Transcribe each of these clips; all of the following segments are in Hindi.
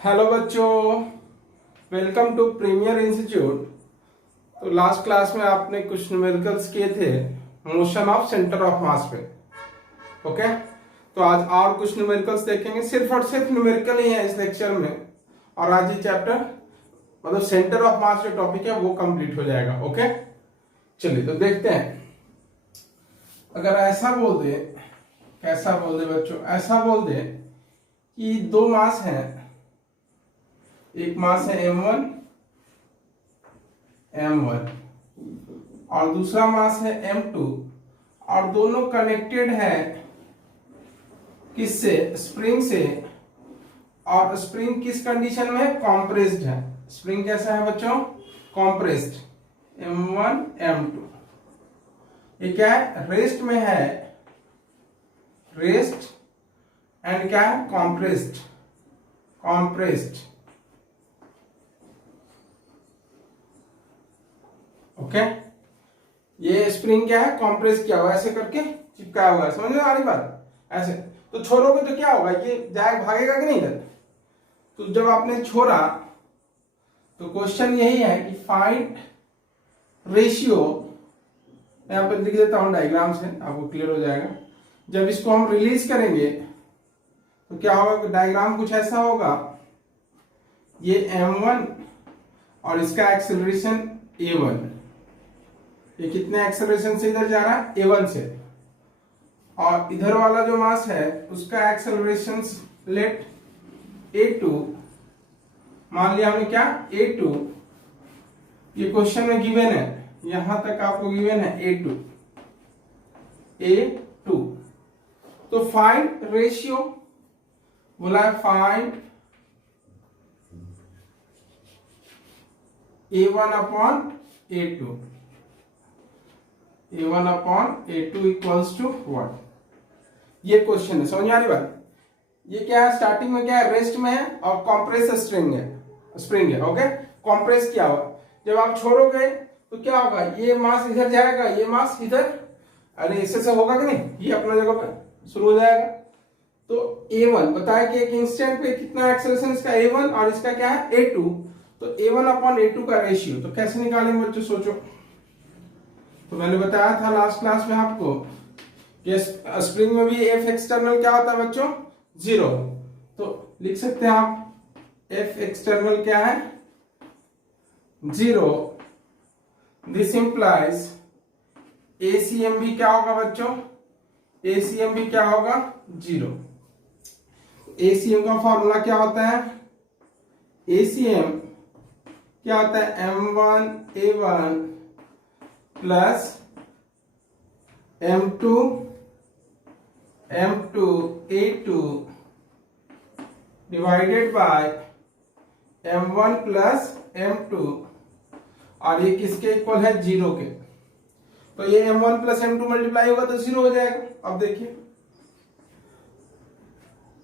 हेलो बच्चों, वेलकम टू प्रीमियर इंस्टीट्यूट। तो लास्ट क्लास में आपने कुछ न्यूमेरिकल्स किए थे मोशन ऑफ सेंटर ऑफ मास पे। ओके, तो आज और कुछ न्यूमेरिकल्स देखेंगे। सिर्फ और सिर्फ न्यूमेरिकल ही है इस लेक्चर में, और आज ये चैप्टर मतलब सेंटर ऑफ मास जो टॉपिक है वो कंप्लीट हो जाएगा। ओके, चलिए तो देखते हैं। अगर ऐसा बोल दे, कैसा बोल दे बच्चों, ऐसा बोल दे कि दो मास हैं, एक मास है m1 और दूसरा मास है m2, और दोनों कनेक्टेड है किससे? स्प्रिंग से। और स्प्रिंग किस कंडीशन में? कॉम्प्रेस्ड है। स्प्रिंग कैसा है बच्चों? कॉम्प्रेस्ड। m1 m2 ये क्या है? रेस्ट में है, रेस्ट, एंड क्या है? कॉम्प्रेस्ड। कॉम्प्रेस्ड। ओके, ये स्प्रिंग क्या है? कॉम्प्रेस किया हुआ, ऐसे करके चिपकाया हुआ है। समझ में आ रही बात? ऐसे तो छोड़ोगे तो क्या होगा? ये जाएगा, भागेगा कि नहीं इधर? तो जब आपने छोड़ा तो क्वेश्चन यही है कि फाइंड रेशियो। यहां पर लिख देता हूं डायग्राम से, आपको क्लियर हो जाएगा। जब इसको हम रिलीज करेंगे तो क्या होगा? डायग्राम कुछ ऐसा होगा, ये m1 और इसका एक्सेलरेशन a1। ये कितने एक्सेलरेशन से इधर जा रहा है? a1 से। और इधर वाला जो मास है उसका एक्सेलरेशन लेट a2। मान लिया हमने क्या? a2। ये क्वेश्चन में गिवन है, यहां तक आपको गिवन है a2। तो फाइंड रेशियो बोला है, find a1 upon a2। a1 upon a2 equals to what? ये क्वेश्चन है। समझ में आ रही बात? ये क्या है? स्टार्टिंग में क्या है? रेस्ट में है और कॉम्प्रेस स्प्रिंग है। ओके, कॉम्प्रेस किया हुआ। जब आप छोड़ोगे तो क्या होगा? ये मास इधर जाएगा, ये मास इधर, अरे इससे से होगा कि नहीं? ये अपना जगह पे शुरू हो जाएगा। तो a1 बताया कि एक इंस्टेंट पे कितना एक्सेलरेशन इसका? a1 और इसका क्या है? a2। तो a1 अपॉन a2 का रेशियो तो कैसे निकालेंगे बच्चों? सोचो। तो मैंने बताया था लास्ट क्लास में आपको कि स्प्रिंग में भी एफ एक्सटर्नल क्या होता है बच्चों? 0। तो लिख सकते हैं आप एफ एक्सटर्नल क्या है? 0। दिस इंप्लाइज एसीएम भी क्या होगा बच्चों? एसीएम भी क्या होगा? 0। एसीएम का फॉर्मूला क्या होता है? एसीएम क्या होता है? m1 a1 plus m2 a2 divided by m1 plus m2, और ये किसके इक्वल है? 0 के। तो ये m1 प्लस m2 मल्टीप्लाई होगा तो 0 हो जाएगा। अब देखिए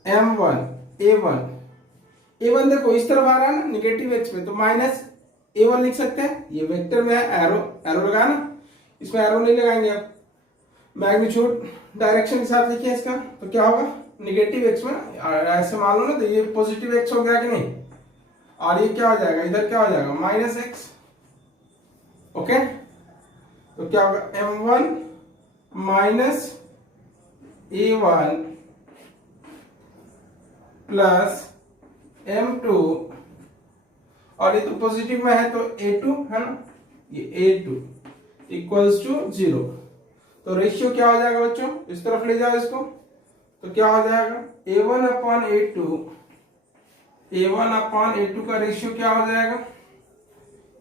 m1 a1 देखो इस तरफ आ रहा है ना, निगेटिव एक्स में, तो माइनस a1 लिख सकते हैं। ये वेक्टर में है, एरो लगा ना, इसमें एरो नहीं लगाएंगे आप। मैग्नीट्यूड डायरेक्शन के साथ लिखिए इसका, तो क्या होगा? निगेटिव एक्स में ऐसे मान लो ना, तो ये पॉजिटिव एक्स हो गया कि नहीं? और ये क्या हो जाएगा? इधर क्या हो जाएगा? Minus X. ओके, तो क्या होगा? m1 minus a1 plus m2, और ये तो पॉजिटिव में है तो a2 है ना, ये a2 इक्वल्स टू 0। तो रेशियो क्या हो जाएगा बच्चों? इस तरफ ले जाओ इसको, तो क्या हो जाएगा? a1 अपॉन a2 का रेशियो क्या हो जाएगा?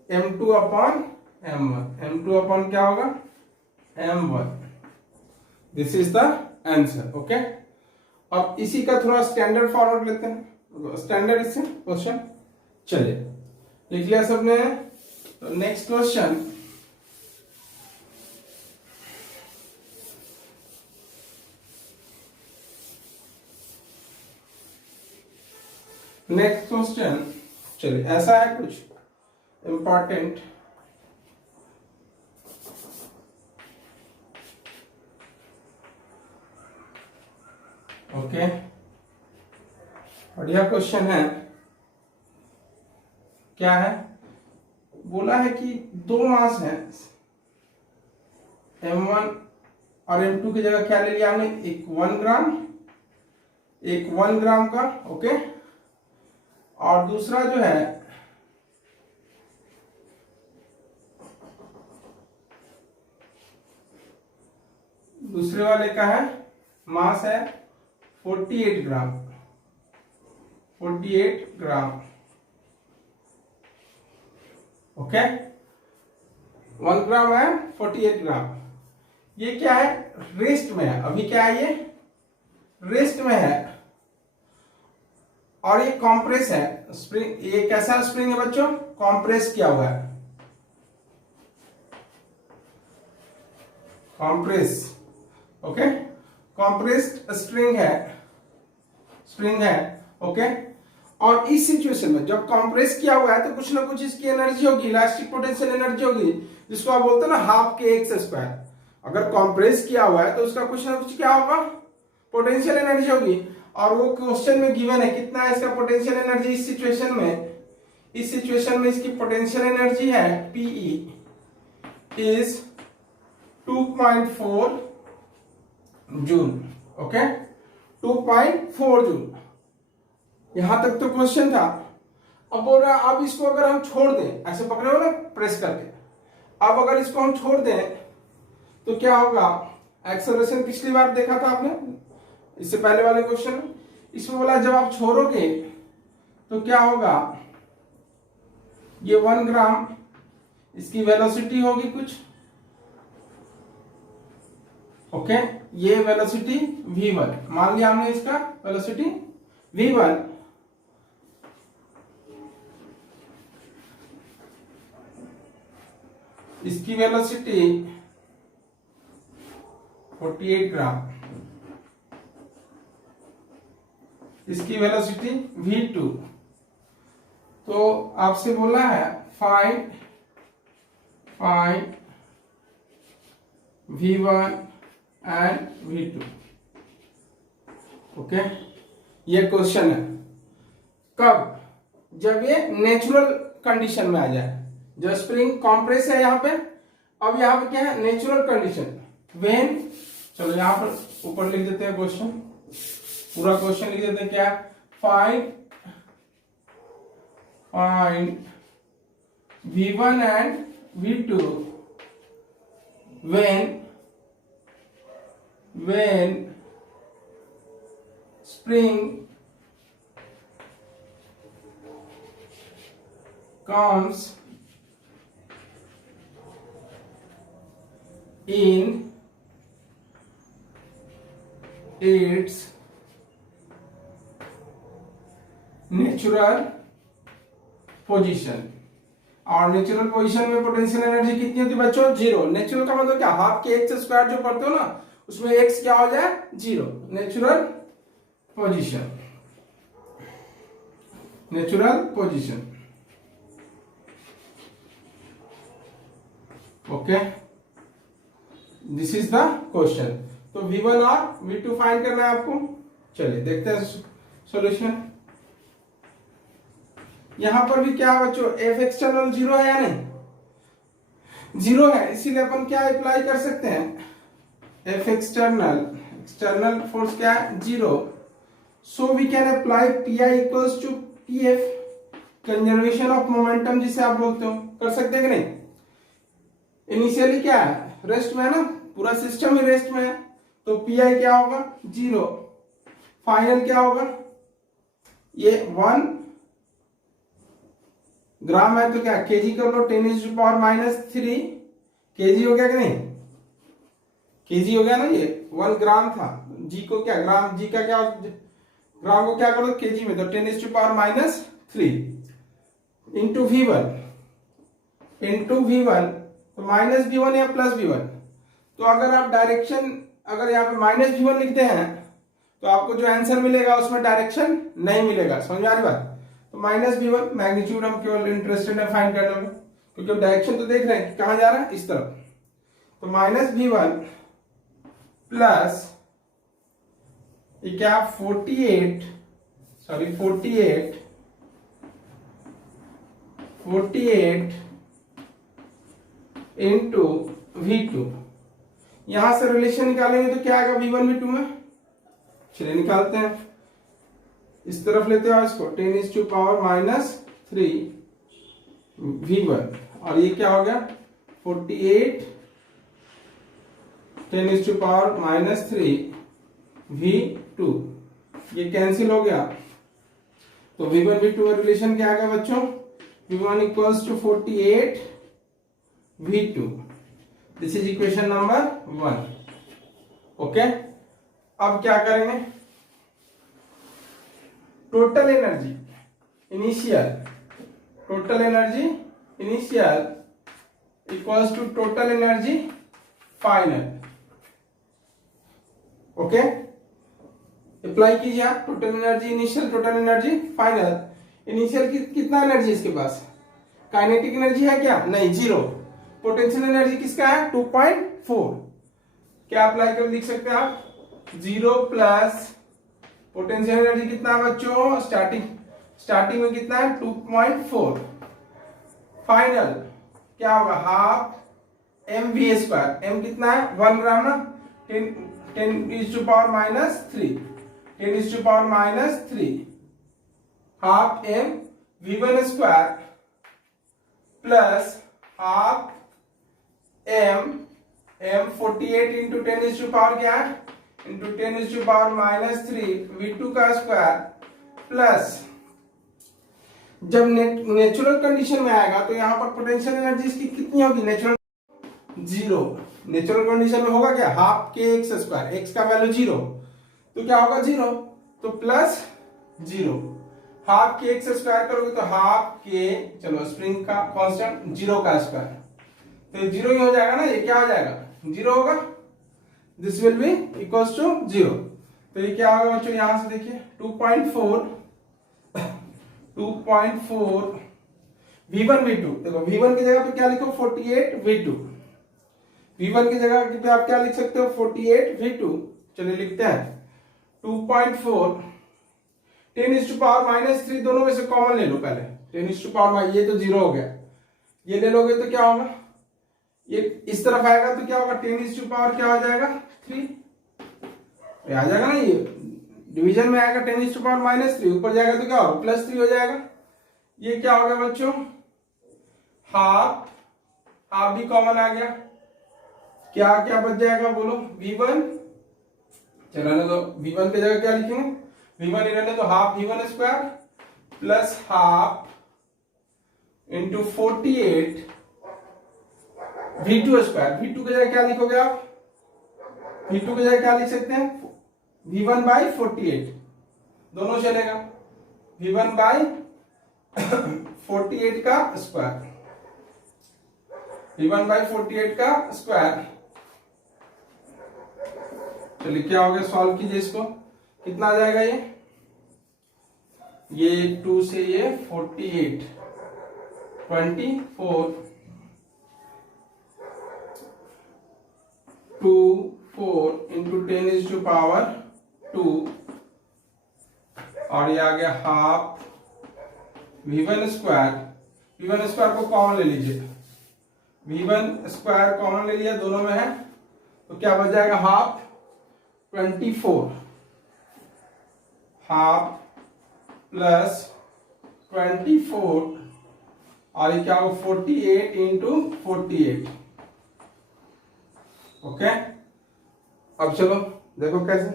m2 अपॉन m1 क्या होगा? m1। This is the answer. Okay, अब इसी का थोड़ा स्टैंडर्ड फॉर्मेट लेते हैं, स्टैंडर्ड इससे क्वेश्चन। चलिए, लिख लिया सबने? तो नेक्स्ट क्वेश्चन, चलिए ऐसा है कुछ इंपॉर्टेंट। ओके, बढ़िया क्वेश्चन है। क्या है, बोला है कि दो मास है M1 और M2 की जगह क्या ले लिया हमने, एक 1 ग्राम, एक 1 ग्राम का, ओके। और दूसरा जो है दूसरे वाले का है मास है 48 ग्राम, 48 ग्राम, ओके। 1 ग्राम है 48 ग्राम। ये क्या है, रेस्ट में है, अभी क्या है, ये रेस्ट में है और ये कॉम्प्रेस है स्प्रिंग। ये कैसा स्प्रिंग है बच्चों, कॉम्प्रेस किया हुआ है, कॉम्प्रेस, ओके। कॉम्प्रेस्ड स्प्रिंग है, ओके। और इस सिचुएशन में जब कंप्रेस किया हुआ है तो कुछ ना कुछ इसकी एनर्जी होगी, इलास्टिक पोटेंशियल एनर्जी होगी, जिसको आप बोलते हैं ना हाफ के एक्स स्क्वायर। अगर कंप्रेस किया हुआ है तो उसका कुछ ना कुछ क्या होगा, पोटेंशियल एनर्जी होगी। और वो क्वेश्चन में गिवन है कितना है इसका पोटेंशियल एनर्जी। इस सिचुएशन में इसकी पोटेंशियल एनर्जी है Pe is 2.4 joule, okay, 2.4 joule. यहां तक तो क्वेश्चन था। अब बोल रहा अब इसको अगर हम छोड़ दें, ऐसे पकड़े हो ना प्रेस करके, अब अगर इसको हम छोड़ दें तो क्या होगा, एक्सेलरेशन पिछली बार देखा था आपने इससे पहले वाले क्वेश्चन में, इसमें बोला जब आप छोड़ोगे तो क्या होगा, ये 1 ग्राम इसकी वेलोसिटी होगी कुछ, ओके। ये वेलोसिटी v1 मान लिया हमने, इसका वेलोसिटी v1, इसकी वेलोसिटी 48 ग्राम, इसकी वेलोसिटी v2। तो आपसे बोला है find v1 and v2, okay. ये क्वेश्चन है कब, जब ये नेचुरल कंडीशन में आ जाए, जो स्प्रिंग कॉम्प्रेस है यहां पे। अब यहां पे क्या है, नेचुरल कंडीशन व्हेन, चलो यहां पर ऊपर लिख देते हैं क्वेश्चन, पूरा क्वेश्चन लिख देते हैं क्या, find v1 and v2 when spring comes in its natural position. और नेचुरल पोजीशन में पोटेंशियल एनर्जी कितनी होती है बच्चों, जीरो। नेचुरल का मतलब क्या, हाफ के एक्स स्क्वायर जो पढ़ते हो ना, उसमें एक्स क्या हो जाए, zero. Natural position, natural position, okay. This is the question. तो v1 और v2 फाइंड करना है आपको। चलिए देखते हैं सॉल्यूशन। यहां पर भी क्या बच्चों, एफ एक्सटर्नल जीरो है या नहीं, जीरो है, इसीलिए अपन क्या अप्लाई कर सकते हैं, एफ एक्सटर्नल फोर्स क्या है, zero. So we can apply Pi equals to Pf, conservation of momentum जिसे आप बोलते हो, कर सकते हैं कि नहीं। इनिशियली क्या है, रेस्ट में है ना, पूरा सिस्टम ही रेस्ट में है, तो Pi क्या होगा, जीरो। फाइनल क्या होगा, ये 1 ग्राम है तो क्या केजी कर लो, 10⁻³ केजी हो गया कि नहीं, केजी हो गया ना, ये 1 ग्राम था, जी को क्या ग्राम, जी का क्या ग्राम को क्या करो केजी में, तो 10⁻³ इंटू v1 तो -v1 या +v1। तो अगर आप डायरेक्शन, अगर यहाँ पे -v1 लिखते हैं तो आपको जो आंसर मिलेगा उसमें डायरेक्शन नहीं मिलेगा, समझ में आ रही बात। तो -v1 मैग्नीट्यूड हम केवल इंटरेस्टेड है फाइंड करने में, क्योंकि डायरेक्शन तो देख रहे हैं कहां जा रहा है, इस तरफ। तो -v1 प्लस ये क्या 48 48 इंटू V2। यहां से रिलेशन निकालेंगे तो क्या आएगा V1 V2 में, चलिए निकालते हैं। इस तरफ लेते हो इसको 10⁻³ V1 और ये क्या हो गया 48 10⁻³ V2, ये कैंसिल हो गया। तो V1 V2 का रिलेशन क्या आ गया बच्चों, V1 equals to 48 V2। This is equation number 1। Okay, अब क्या करेंगे, total energy initial equals to total energy final. Okay, apply कीजिए आप, total energy initial, total energy final. Initial कितना एनर्जी इसके पास, काइनेटिक एनर्जी है क्या, नहीं, 0। पोटेंशियल एनर्जी किसका है 2.4। क्या अप्लाई कर लिख सकते हैं आप, 0 प्लस पोटेंशियल एनर्जी कितना है बच्चों, स्टार्टिंग में कितना है 2.4, फाइनल क्या होगा हाफ mv²। m कितना है 1 ग्राम ना, 10⁻³ half m v1² plus half m 48 into 10⁻³ क्या है इंटू 10⁻³ v2 का स्क्वायर प्लस, जब नेचुरल कंडीशन में आएगा तो यहां पर पोटेंशियल एनर्जी इसकी कितनी होगी, नेचुरल 0। नेचुरल कंडीशन में होगा क्या हाफ kx², x का वैल्यू 0 तो क्या होगा 0, तो प्लस 0, हाफ kx² करोगे तो हाफ k, चलो स्प्रिंग का कांस्टेंट 0 का स्क्वायर, तो 0 ही हो जाएगा ना, ये क्या हो जाएगा 0 होगा, this will be equals to 0। तो ये क्या होगा बच्चों, यहां से देखिए 2.4 V1 V2, देखो V1 की जगह पे क्या लिखो 48 V2, V1 की जगह पे आप क्या लिख सकते हो 48 V2। चलिए लिखते हैं 2.4 10⁻³ दोनों में से कॉमन ले लो पहले, 10⁻, ये तो 0 हो गया, ये ले लोगे तो क्या होगा, ये इस तरफ आएगा तो क्या होगा 10⁻³ क्या हो जाएगा 3, आ जाएगा ना, ये डिवीजन में आएगा 10⁻³ ऊपर जाएगा तो क्या होगा +3 हो जाएगा। ये क्या होगा बच्चों, हाफ भी कॉमन आ गया, क्या क्या बच जाएगा बोलो V1, चलो तो V1 की जगह क्या लिखेंगे, V1 इन्होंने तो half V1² plus half into 48 V2²। V2 की जगह क्या लिखोगे आप, V2 की जगह क्या लिख सकते हैं V1/48, दोनों चलेगा, V1/48 का स्क्वायर, V1/48 का स्क्वायर। चलिए क्या हो गया, सॉल्व कीजिए इसको, कितना आ जाएगा ये 2 से ये 48 24 इंटू 10⁻², और ये आ गया हाफ V1² को कॉमन ले लीजिए, V1² कॉमन ले लिया, दोनों में है तो क्या बच जाएगा हाफ 24, हाफ प्लस 24 और ये क्या होगा 48 इंटू 48। ओके, अब चलो देखो कैसे,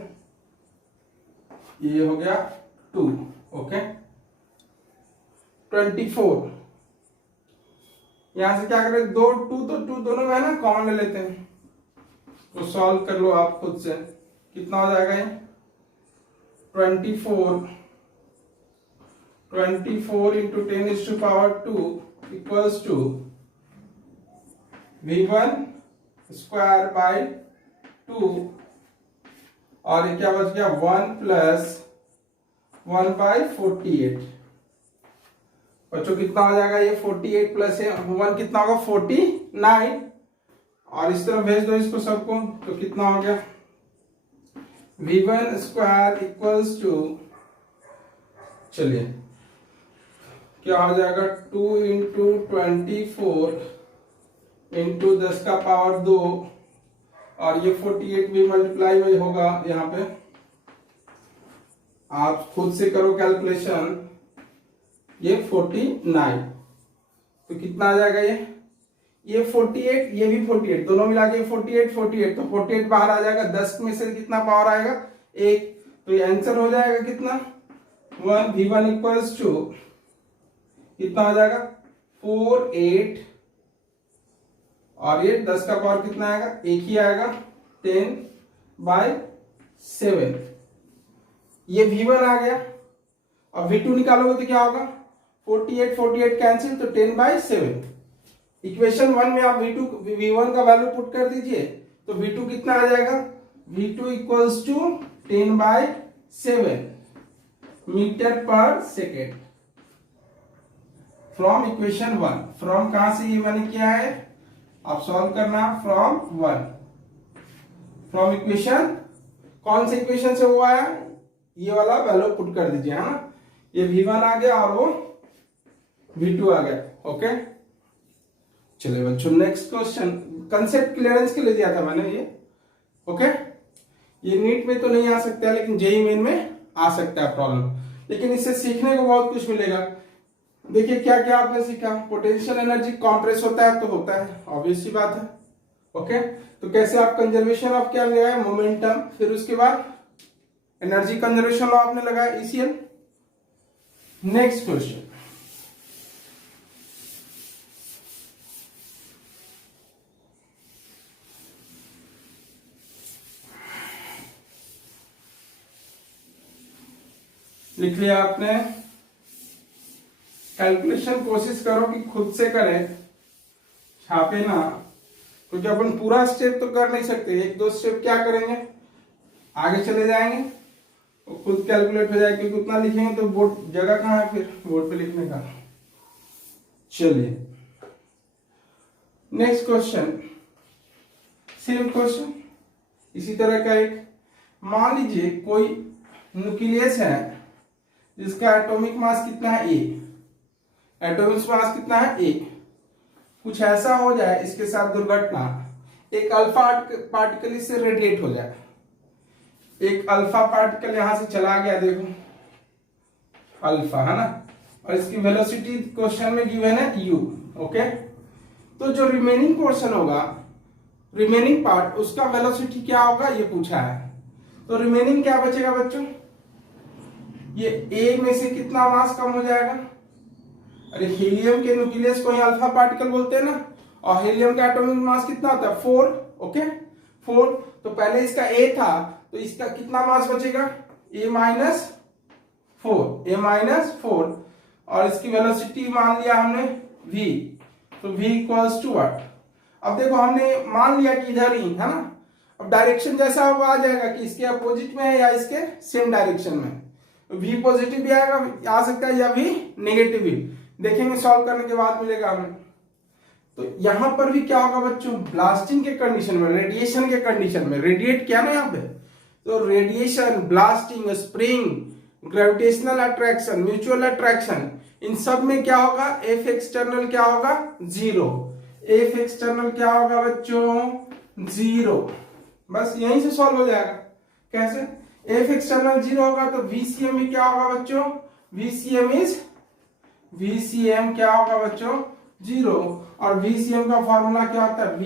ये हो गया 2, ओके 24, यहां से क्या करें 2 दोनों में है ना, कॉमन ले लेते हैं, तो सॉल्व कर लो आप खुद से, कितना हो जाएगा ये 24 इंटू 10⁻² इक्वल्स टू V1²/2 और ये क्या बच गया 1 प्लस 1/48। बच्चों कितना हो जाएगा ये 48 प्लस 1 कितना होगा 49, और इस तरफ भेज दो इसको सबको, तो कितना हो गया V1² इक्वल्स टू, चलिए क्या हो जाएगा 2 इंटू 24 इंटू 10 का पावर 2 और ये 48 भी मल्टीप्लाई में होगा। यहाँ पे आप खुद से करो कैलकुलेशन। ये 49 तो कितना आ जाएगा ये 48 ये भी 48 दोनों मिला के 48 48 तो 48 बाहर आ जाएगा। 10 में से कितना पावर आएगा 1 तो ये आंसर हो जाएगा कितना 1 v1 इक्वल्स टू कितना हो जाएगा 48 और ये 10 का पावर कितना आएगा एक ही आएगा 10/7। ये v1 आ गया और v2 निकालोगे तो क्या होगा 48 48 कैंसिल तो 10/7। इक्वेशन 1 में आप v1 का वैल्यू पुट कर दीजिए तो v2 कितना आ जाएगा v2 इक्वल्स टू 10/7 मीटर पर सेकेंड फ्रॉम इक्वेशन 1। फ्रॉम कहां से ये मैंने किया है आप सॉल्व करना फ्रॉम 1 फ्रॉम इक्वेशन कौन से इक्वेशन से हुआ है ये वाला वैल्यू पुट कर दीजिए है ना। ये v1 आ गया और वो v2 आ गया। ओके चलिए बच्चों नेक्स्ट क्वेश्चन कंसेप्ट क्लियरेंस के लिए दिया था मैंने ये। ओके ये नीट में तो नहीं आ सकता लेकिन जेईई मेन में आ सकता है प्रॉब्लम। लेकिन इससे सीखने को बहुत कुछ मिलेगा। देखिए क्या क्या आपने सीखा पोटेंशियल एनर्जी कॉम्प्रेस होता है तो होता है ऑब्वियस सी बात है। ओके तो कैसे आप कंजर्वेशन ऑफ क्या लगाए मोमेंटम फिर उसके बाद एनर्जी कंजर्वेशन लॉ आपने लगाया ईसीएल। नेक्स्ट क्वेश्चन लिख लिया आपने। कैलकुलेशन कोशिश करो कि खुद से करें छापे ना क्योंकि अपन पूरा स्टेप तो कर नहीं सकते। एक दो स्टेप क्या करेंगे आगे चले जाएंगे तो खुद कैलकुलेट हो जाएगा क्योंकि उतना लिखेंगे तो बोर्ड जगह कहाँ है फिर बोर्ड पे लिखने का। चलिए नेक्स्ट क्वेश्चन सेम क्वेश्चन इसी तरह का एक मान लीजिए कोई न्यूक्लियस है जिसका एटॉमिक मास कितना है ए। एटॉमिक मास कितना है ए। कुछ ऐसा हो जाए इसके साथ दुर्घटना एक अल्फा पार्टिकल इससे रेडिएट हो जाए। एक अल्फा पार्टिकल यहां से चला गया देखो अल्फा है ना और इसकी वेलोसिटी क्वेश्चन में गिवन है u। ओके तो जो रिमेनिंग पोर्शन होगा रिमेनिंग पार्ट उसका वेलोसिटी क्या होगा ये पूछा है। तो रिमेनिंग क्या बचेगा बच्चों ये ए में से कितना मास कम हो जाएगा। अरे हीलियम के न्यूक्लियस को ही अल्फा पार्टिकल बोलते हैं ना और हीलियम का एटॉमिक मास कितना होता है 4। ओके 4 तो पहले इसका ए था तो इसका कितना मास बचेगा a माइनस 4 और इसकी वेलोसिटी मान लिया हमने v तो v इक्वल्स टू व्हाट। अब देखो हमने मान लिया कि इधर ही है ना। अब डायरेक्शन जैसा होगा आ जाएगा कि इसके अपोजिट में है या इसके सेम डायरेक्शन में। v पॉजिटिव भी आएगा आ सकता है या v नेगेटिव भी देखेंगे सॉल्व करने के बाद मिलेगा हमें। तो यहां पर भी क्या होगा बच्चों ब्लास्टिंग के कंडीशन में रेडिएशन के कंडीशन में रेडिएट किया ना यहाँ पे तो radiation blasting spring gravitational attraction mutual attraction in सब में क्या होगा एफ एक्सटर्नल क्या होगा 0। एफ एक्सटर्नल क्या होगा बच्चों 0। बस यहीं से सॉल्व हो जाएगा। कैसे एफ एक्सटर्नल 0 होगा तो वीसीएम भी क्या होगा बच्चों वीसीएम क्या होगा बच्चों 0 और वीसीएम का फॉर्मूला क्या होता है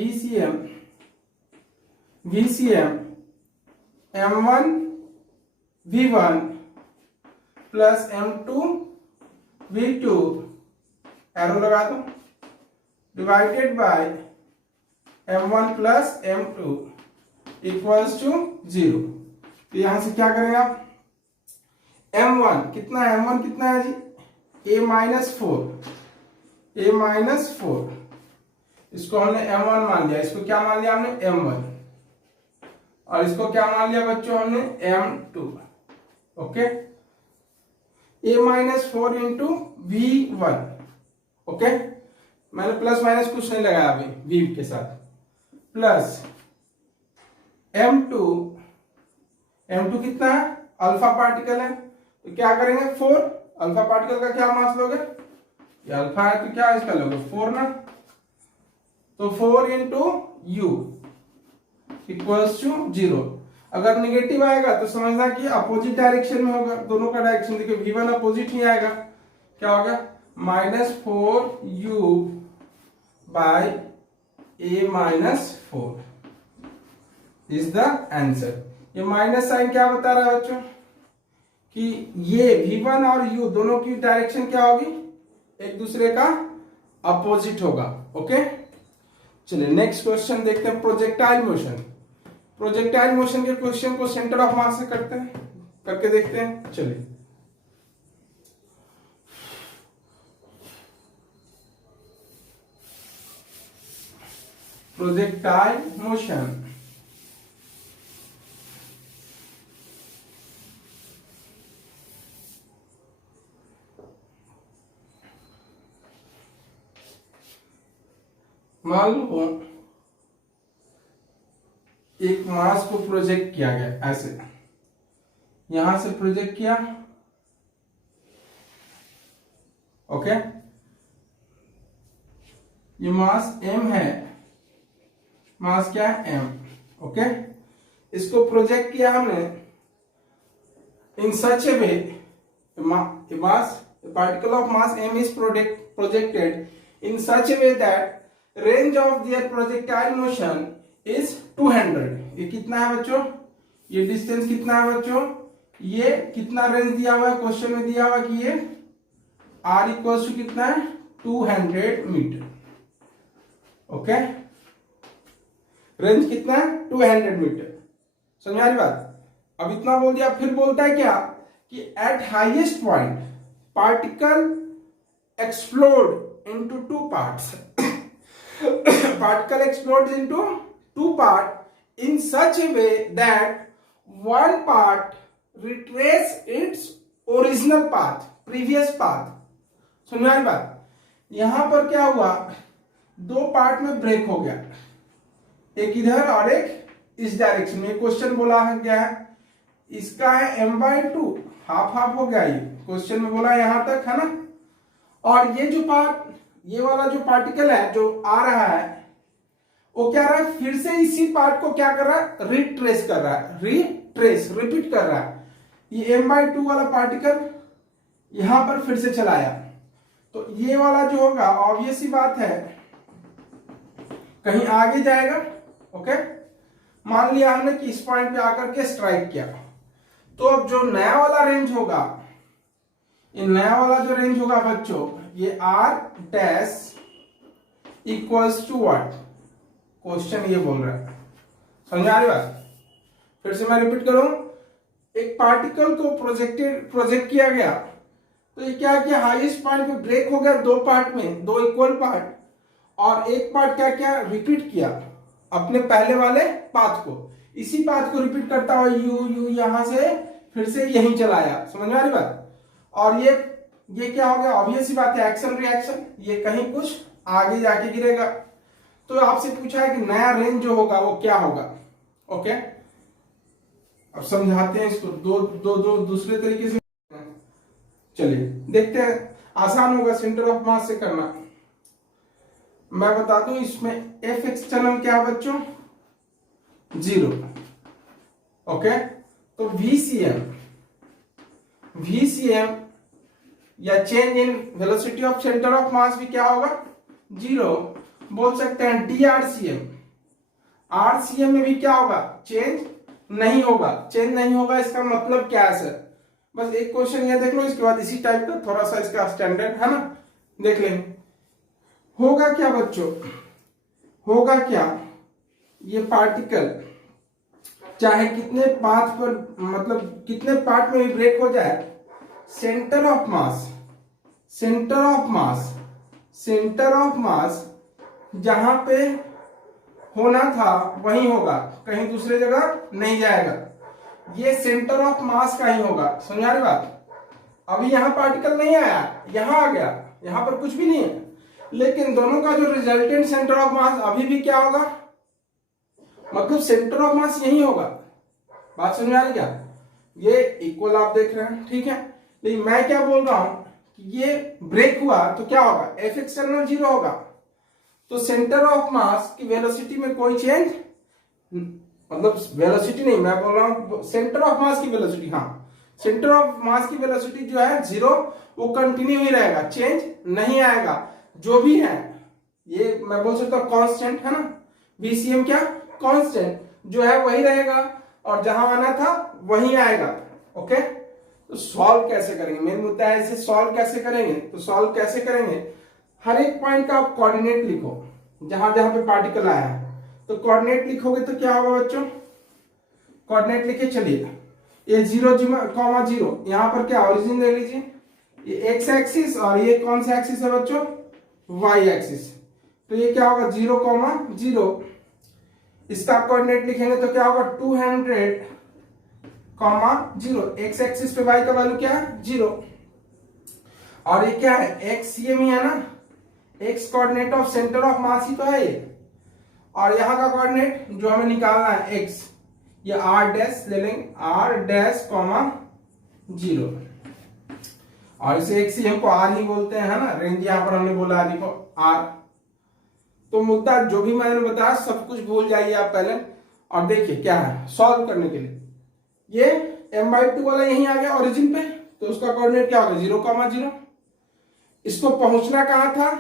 VCM m1 v1 plus m2 v2 arrow लगा दो divided by m1 plus m2 equals to 0। तो यहां से क्या करेंगे आप m1 कितना है जी a माइनस 4 इसको हमने m1 मान लिया। इसको क्या मान लिया हमने m1 और इसको क्या मान लिया बच्चों हमने m2। Okay a minus 4 into v1। Okay मैंने प्लस माइनस कुछ नहीं लगाया अभी v के साथ प्लस m2 कितना है अल्फा पार्टिकल है तो क्या करेंगे 4 अल्फा पार्टिकल का क्या मास लोगे ये अल्फा है तो क्या इसका लगेगा 4 ना, तो 4 इंटू यू इक्वल्स टू 0। अगर निगेटिव आएगा तो समझना कि अपोजिट डायरेक्शन में होगा, दोनों का डायरेक्शन देखिए v1 अपोजिट ही आएगा, क्या होगा -4u by a minus 4 is the answer. ये माइनस साइन क्या बता रहा है बच्चों कि ये v1 और u दोनों की डायरेक्शन क्या होगी, एक दूसरे का अपोजिट होगा। ओके, चलिए नेक्स्ट क्वेश्चन देखते हैं, प्रोजेक्टाइल मोशन। प्रोजेक्टाइल मोशन के क्वेश्चन को सेंटर ऑफ मास से करते हैं, करके देखते हैं। चलिए प्रोजेक्टाइल मोशन, मान लो एक मास को प्रोजेक्ट किया गया, ऐसे यहां से प्रोजेक्ट किया, ओके, ये मास m है, मास क्या है m, ओके, इसको प्रोजेक्ट किया हमने in such a way, mass particle of mass m is projected in such a way that range of their projectile motion is 200। ये कितना है बच्चों, ये डिस्टेंस कितना है बच्चों, ये कितना रेंज दिया हुआ है, क्वेश्चन में दिया हुआ कि ये r इक्वल्स टू कितना है 200 मीटर। ओके, रेंज कितना है 200 मीटर, समझ आ रही बात। अब इतना बोल दिया, फिर बोलता है क्या कि eight highest point particle explode into two parts particle explodes into two parts in such a way that one part retrace its original path, previous path। सुनिए वाली बात, यहां पर क्या हुआ, दो पार्ट में ब्रेक हो गया, एक इधर और एक इस डायरेक्शन में। क्वेश्चन बोला है क्या है, इसका है m/2, हाफ हाफ हो गया, ये क्वेश्चन में बोला यहां तक है ना। और ये जो पार्ट, ये वाला जो पार्टिकल है जो आ रहा है, वो क्या रहा है, फिर से इसी पार्ट को क्या कर रहा है, रिट्रेस कर रहा है, रिपीट कर रहा है। ये m/2 वाला पार्टिकल यहां पर फिर से चलाया, तो ये वाला जो होगा ऑब्वियस ही बात है कहीं आगे जाएगा। ओके, मान लिया हमने कि इस पॉइंट पे आकर के स्ट्राइक किया, तो अब जो नया वाला रेंज होगा, ये नया वाला जो रेंज होगा बच्चों, ये r dash equals to what, question ये बोल रहा है, समझ आ रही बात। फिर से मैं रिपीट करूं, एक पार्टिकल को प्रोजेक्ट किया गया, तो ये क्या किया, हाईएस्ट पॉइंट पे ब्रेक हो गया दो पार्ट में, दो इक्वल पार्ट, और एक पार्ट क्या किया, रिपीट किया अपने पहले वाले पाथ को, इसी पाथ को रिपीट करता हुआ यू यहां से फिर से यहीं चलाया, समझ में आ रही बात। और ये क्या हो गया, ऑब्वियस ही बात है, एक्शन रिएक्शन, ये कहीं कुछ आगे जाके गिरेगा। तो आपसे पूछा है कि नया रेंज जो होगा वो क्या होगा। ओके, अब समझाते हैं इसको दो दूसरे तरीके से। चलिए देखते हैं, आसान होगा सेंटर ऑफ मास से करना। मैं बता दूं इसमें एफ एक्सटर्नल क्या है बच्चों, 0। ओके, तो VCM या change in velocity of centre of मास भी क्या होगा, 0। बोल सकते हैं RCM में भी क्या होगा, चेंज नहीं होगा। चेंज नहीं होगा इसका मतलब क्या है सर, बस एक क्वेश्चन ये देख लो, इसके बाद इसी टाइप का थोड़ा सा इसका स्टैंडर्ड है ना, देख लेंगे। होगा क्या बच्चों, होगा क्या, ये पार्टिकल चाहे कितने पाथ पर, मतलब कितने पार्ट में भी ब्रेक हो जाए, सेंटर ऑफ मास जहां पे होना था वहीं होगा, कहीं दूसरे जगह नहीं जाएगा। ये सेंटर ऑफ मास का ही होगा, समझ आ रही बात। अभी यहां पार्टिकल नहीं आया, यहां आ गया, यहां पर कुछ भी नहीं है, लेकिन दोनों का जो रिजल्टेंट सेंटर ऑफ मास अभी भी क्या होगा, मतलब सेंटर ऑफ मास यही होगा। बात समझ आ रही क्या, ये इक्वल आप देख रहे हैं, ठीक है। लेकिन मैं क्या बोल रहा हूं कि ये ब्रेक हुआ तो क्या होगा, एफ एक्सटर्नल 0 होगा। तो सेंटर ऑफ मास की वेलोसिटी में कोई चेंज, मतलब वेलोसिटी नहीं, मैं बोल रहा हूं सेंटर ऑफ मास की वेलोसिटी, हाँ सेंटर ऑफ मास की वेलोसिटी जो है 0, वो कंटिन्यू ही रहेगा, चेंज नहीं आएगा। जो भी है ये मैं बोल सकता हूँ कांस्टेंट है ना, VCM क्या कांस्टेंट जो है वही रहेगा, और जहां आना था वही आएगा। ओके, तो सॉल्व कैसे करेंगे, मेन मुद्दा है इसे सॉल्व कैसे करेंगे। तो सॉल्व कैसे करेंगे, हर एक पॉइंट का आप कोऑर्डिनेट लिखो, जहां जहां पे पार्टिकल आया है तो कोऑर्डिनेट लिखोगे तो क्या होगा बच्चों, कोऑर्डिनेट लिखे चलिए, ये 0, 0, यहां पर क्या ओरिजिन ले लीजिए, ये एक्स एक्सिस और ये कौन सा एक्सिस है बच्चों, वाई एक्सिस। तो ये क्या होगा 0, 0, इसका कोऑर्डिनेट लिखेंगे तो क्या होगा 200, 0, एक्स एक्सिस पे वाई का वैल्यू क्या है 0, और ये क्या है एक्स CM ही है ना, X coordinate of centre of mass ही तो है ये, और यहां का कोऑर्डिनेट जो हमें निकालना है एक्स, ये r डैश ले लेंगे, r डैश 0, और इसे एक्स CM को r ही बोलते हैं है ना, रेंज यहां पर हमने बोला देखो r। तो मुद्दा जो भी मैंने बताया सब कुछ भूल जाइए आप पहले, और देखिए क्या है सॉल्व करने के लिए, ये m/2 वाला यहीं आ गया ओरिजिन पे, तो उसका कोऑर्डिनेट क्या होगा 0, 0। इसको पहुंचना कहां था,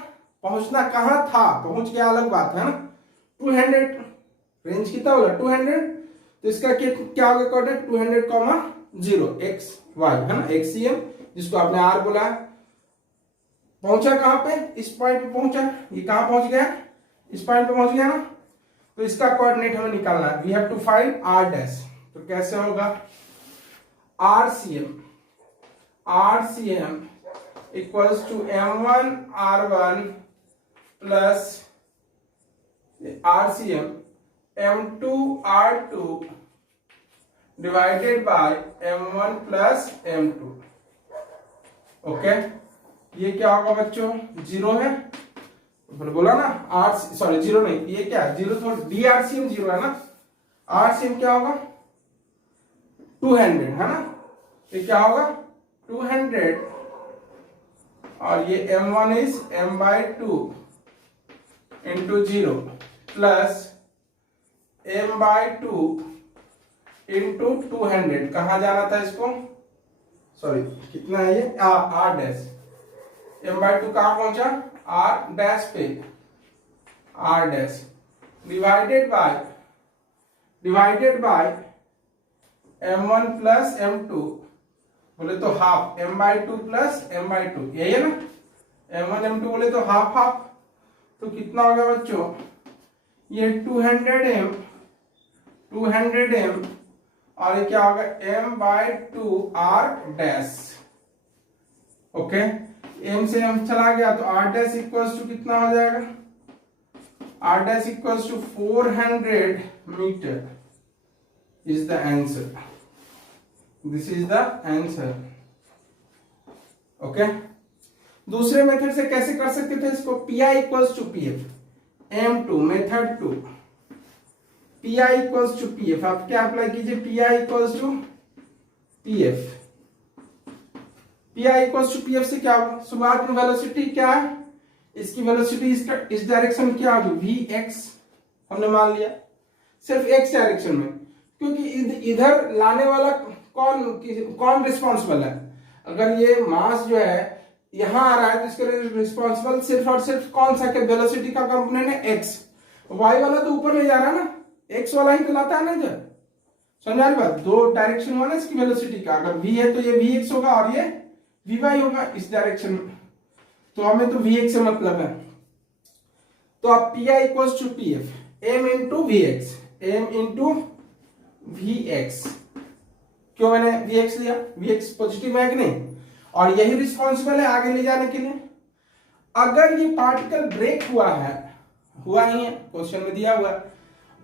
पहुंच गया अलग बात है ना, 200, रेंज कितना होगा 200, तो इसका क्या होगा कोऑर्डिनेट 200, 0, एक्स वाई है ना, एक्स CM जिसको आपने r बोला है। पहुंचा कहां पे, इस पॉइंट पे पहुंचा, ये कहां पहुंच गया, इस पॉइंट पे पहुंच गया ना, तो इसका कोऑर्डिनेट हमें निकालना है, we have to find r dash. तो कैसे होगा, RCM equals to m1 r1 plus RCM m2 r2 divided by m1 plus m2। Okay, ये क्या होगा बच्चों 0 है, बोला ना सॉरी 0 नहीं, ये क्या है 0, तो DRCM 0 है ना, RCM क्या होगा 200 है ना, ये क्या होगा 200, और ये m1 is m/2 into 0 plus m/2 into 200, कहां जाना था इसको, सॉरी कितना है ये r डैश, m/2 कहां पहुंचा r डैश पे, r dash divided by m1 plus m2, बोले तो हाफ m/2 प्लस m/2, यही है ना, m1 m2 बोले तो हाफ हाफ, तो कितना होगा बच्चों, ये 200m और ये क्या होगा m/2 r dash. Okay, m से m चला गया तो r डैश इक्वल्स टू कितना हो जाएगा, r dash equals to 400 meter is the answer, this is the answer। Okay, दूसरे मेथड से कैसे कर सकते थे इसको, PI equals to PF, M2 method 2, PI equals to PF, आप क्या अप्लाई कीजिए, PI equals to PF, PI equals to PF से क्या होगा, शुरुआत में वेलोसिटी क्या है, इसकी वेलोसिटी इस डायरेक्शन में क्या होगी Vx, हमने मान लिया सिर्फ x डायरेक्शन में, क्योंकि इधर लाने वाला कौन रिस्पॉन्सिबल है, अगर ये मास जो है यहां आ रहा है तो इसके लिए रिस्पॉन्सिबल सिर्फ और सिर्फ कौन सा वेलोसिटी का कंपोनेंट है x, y वाला तो ऊपर ले जा रहा है ना, x वाला ही तो लाता है ना इधर, समझ आ रही बात, दो डायरेक्शन हुआ ना इसकी वेलोसिटी का, अगर v है तो ये vx होगा और ये vy होगा इस डायरेक्शन में, तो हमें तो vx से मतलब है, तो आप PI equals to PF, m into Vx, क्यों मैंने Vx लिया, Vx पॉजिटिव है कि नहीं, और यही रिस्पॉन्सिबल है आगे ले जाने के लिए। अगर ये पार्टिकल ब्रेक हुआ ही है क्वेश्चन में दिया हुआ है,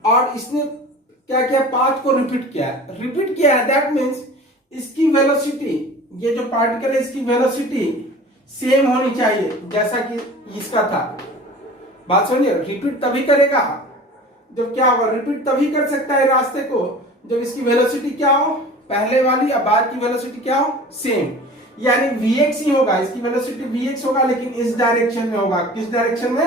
और इसने क्या किया, पाथ को रिपीट किया है, दैट मीन्स इसकी वेलोसिटी, ये जो पार्टिकल है इसकी वेलोसिटी सेम होनी चाहिए जैसा कि इसका था, बात समझिए, रिपीट तभी करेगा जब क्या होगा, रिपीट तभी कर सकता है रास्ते को जब इसकी वेलोसिटी क्या हो, पहले वाली या बाद की वेलोसिटी क्या हो, सेम। यानी vx ही होगा, इसकी वेलोसिटी vx होगा, लेकिन इस डायरेक्शन में होगा। किस डायरेक्शन में?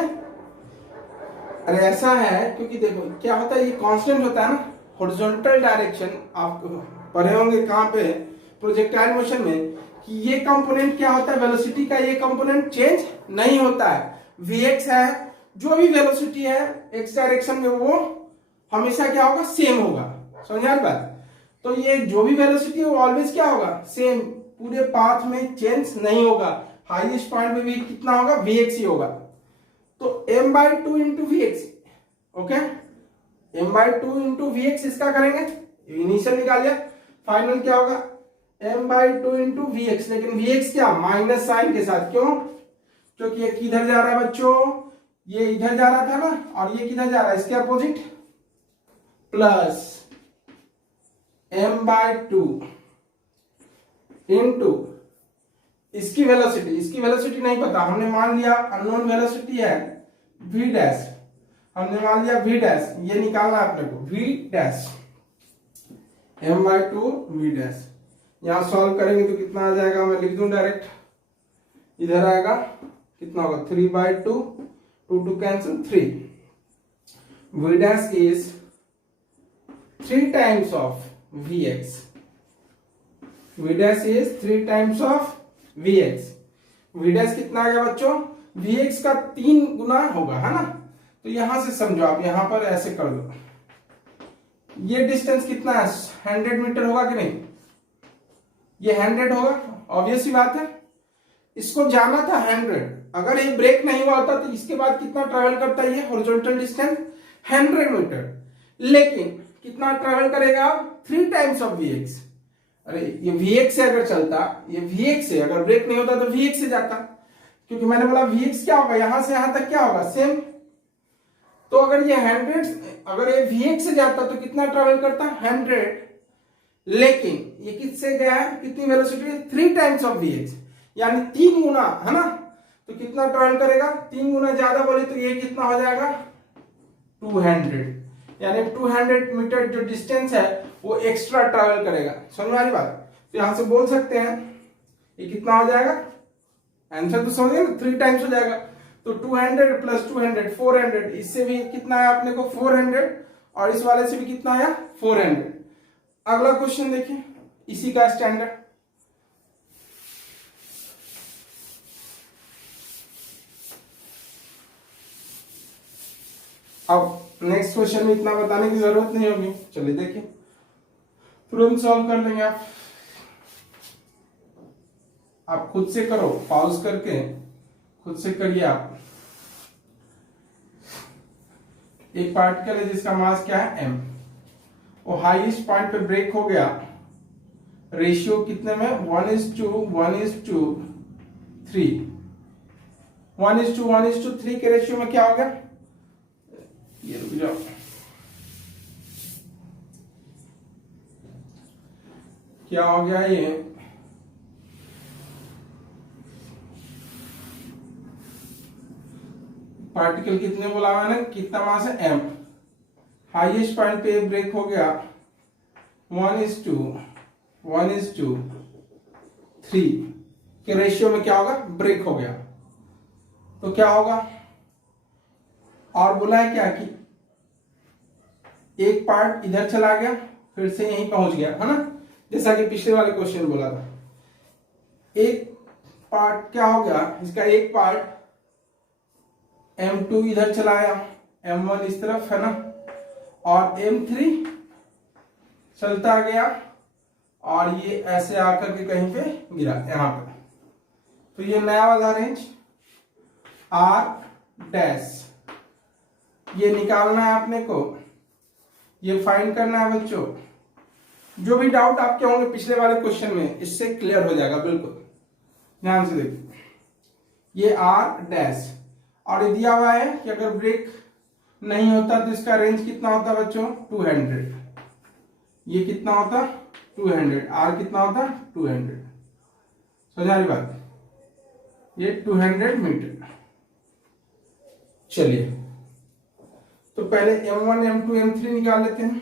अरे ऐसा है क्योंकि देखो क्या होता है, ये कांस्टेंट होता है ना, हॉरिजॉन्टल डायरेक्शन। आप पढ़े होंगे कहां पे, प्रोजेक्टाइल मोशन में, कि ये कंपोनेंट क्या होता है, वेलोसिटी का ये कंपोनेंट चेंज नहीं होता है। vx है, जो भी वेलोसिटी है x डायरेक्शन में वो हमेशा क्या होगा, सेम होगा। समझ आ रही बात? तो ये जो भी वेलोसिटी है वो ऑलवेज क्या होगा, सेम, पूरे पाथ में चेंज नहीं होगा। हाईएस्ट पॉइंट में भी कितना होगा, vx ही होगा। तो m/2 into V X, okay, m/2 into V X इसका करेंगे, इनिशियल निकालिए, फाइनल क्या होगा, m/2 इंटू वी एक्स। लेकिन वी एक्स क्या, माइनस साइन के साथ, क्यों? क्योंकि ये किधर जा रहा है बच्चों, ये इधर जा रहा था ना, और ये किधर जा रहा है, इसके अपोजिट, प्लस m/2 इंटू इसकी वेलोसिटी। इसकी वेलोसिटी नहीं पता, हमने मान लिया अननोन वेलोसिटी है v डैश, हमने मान लिया v डैश, ये निकालना है अपने को, v dash, m/2 v dash. यहां सॉल्व करेंगे तो कितना आ जाएगा, मैं लिख दूं डायरेक्ट, इधर आएगा कितना होगा, 3/2, 2 cancel 3, v dash is 3 times of vx, v dash is 3 times of vx। v dash कितना आ गया बच्चों, vx का 3 गुना होगा, है ना। तो यहां से समझो, आप यहां पर ऐसे कर दो, ये डिस्टेंस कितना है, 100 मीटर होगा कि नहीं, ये 100 होगा, ऑब्वियस सी बात है। इसको जाना था 100, अगर ये ब्रेक नहीं हुआ होता तो इसके बाद कितना ट्रेवल करता है, ये हॉरिजॉन्टल डिस्टेंस 100 मीटर, लेकिन कितना ट्रेवल करेगा, 3 टाइम्स ऑफ vx। अरे ये vx से अगर चलता, ये vx से अगर ब्रेक नहीं होता तो vx से जाता, क्योंकि मैंने बोला vx क्या होगा, यहां से यहां तक क्या होगा, सेम। तो अगर ये 100, अगर ये vx से जाता तो कितना ट्रेवल करता, 100, लेकिन ये किससे गया है, कितनी वेलोसिटी, 3 टाइम्स ऑफ vx, यानी 3 गुना, है ना। तो कितना ट्रेवल करेगा, 3 गुना ज्यादा बोले तो ये कितना हो जाएगा, 200, यानी 200 मीटर जो डिस्टेंस है वो एक्स्ट्रा ट्रैवल करेगा। समझ में आ रही बात? तो यहां से बोल सकते हैं ये कितना हो जाएगा, आंसर तो समझिए ना, 3 टाइम्स हो जाएगा। तो 200 प्लस 200 400, इससे भी कितना है अपने को 400, और इस वाले से भी कितना आया 400। अगला क्वेश्चन देखिए, इसी का स्टैंडर्ड, अब नेक्स्ट क्वेश्चन में इतना बताने की जरूरत नहीं होगी, चलिए देखिए, तुरंत सॉल्व कर लेंगे आप खुद से करो, पॉज करके खुद से करिए आप। एक पार्टिकल है जिसका मास क्या है, m, वो हाईएस्ट पॉइंट पे ब्रेक हो गया, रेशियो कितने में, 1:1:3, 1:1:3 के रेशियो में क्या हो गया, ये रुक जाओ, क्या हो गया, ये पार्टिकल कितने बोला हुआ है ना, कितना मास है, m, हाईएस्ट पॉइंट पे ब्रेक हो गया 1:1:3 के रेशियो में क्या होगा, ब्रेक हो गया। तो क्या होगा, और बोला है क्या कि एक पार्ट इधर चला गया फिर से यहीं पहुंच गया, है ना, जैसा कि पिछले वाले क्वेश्चन बोला था। एक पार्ट क्या हो गया, इसका एक पार्ट m2 इधर चलाया, m1 इस तरफ, है ना, और m3 चलता गया और ये ऐसे आकर के कहीं पे गिरा यहां पे। तो ये नया वाला रेंज r डैश, ये निकालना है अपने को, ये फाइंड करना है बच्चों। जो भी डाउट आपके होंगे पिछले वाले क्वेश्चन में, इससे क्लियर हो जाएगा, बिल्कुल ध्यान से देखिए। ये r डैश, और ये दिया हुआ है कि अगर ब्रेक नहीं होता तो इसका रेंज कितना होता बच्चों, 200, ये कितना होता 200, r कितना होता 200, समझ आ रही बात, ये 200 मीटर। चलिए तो पहले m1 m2 m3 निकाल लेते हैं,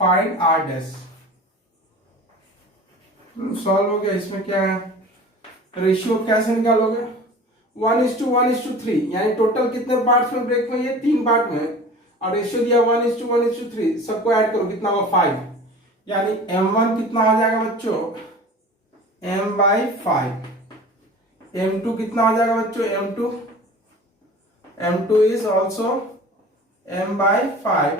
फाइंड r डैश। सॉल्व हो गया। इसमें क्या है, रेशियो कैसे निकालोगे, 1:1:3, यानी टोटल कितने पार्ट्स में ब्रेक हुए, ये 3 पार्ट में, और रेशियो दिया 1:1:3, सबको ऐड करो कितना होगा 5, यानी m1 कितना हो जाएगा बच्चों, m/5, m2 कितना हो जाएगा बच्चों, m2 is also m/5,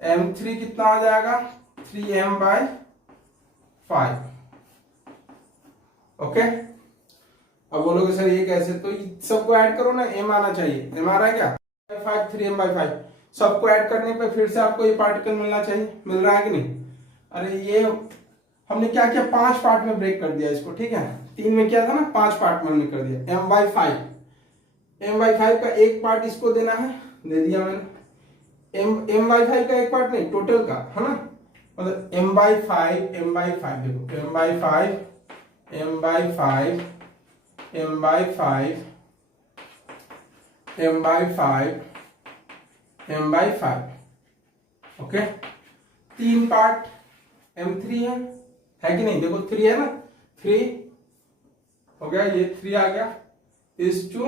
m3 कितना हो जाएगा 3m/5। ओके, अब बोलोगे सर ये कैसे, तो सबको ऐड करो ना, m आना चाहिए, m आ रहा है क्या, 5 3m/5, सबको ऐड करने पे फिर से आपको ये पार्टिकल मिलना चाहिए, मिल रहा है कि नहीं। अरे ये हमने क्या किया, 5 पार्ट में ब्रेक कर दिया इसको, ठीक है, 3 में किया था ना, 5 पार्ट में हमने कर दिया, m/5 का एक पार्ट इसको देना है, दे दिया मैंने, m/5 का एक पार्ट नहीं, टोटल का, है ना, मतलब m/5 देखो, m/5 ओके, 3 पार्ट, m3 है कि नहीं, देखो 3 है ना, 3 हो गया, ये 3 आ गया, इस टू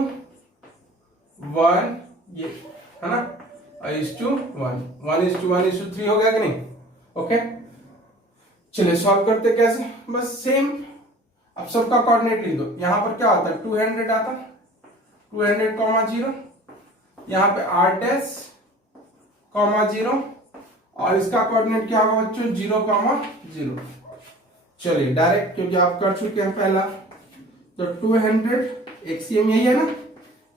1, ये है ना, इस टू 1:1:3 हो गया कि नहीं। ओके, चलिए सॉल्व करते कैसे, बस सेम, अब सबका कोऑर्डिनेट लिख दो, यहां पर क्या होता है 200 आता, 200, 0, यहाँ पे r', 0, और इसका कोऑर्डिनेट क्या होगा बच्चों 0, 0। चलिए डायरेक्ट, क्योंकि आप कर चुके हैं पहला, तो 200 एक्सीएम यही है ना,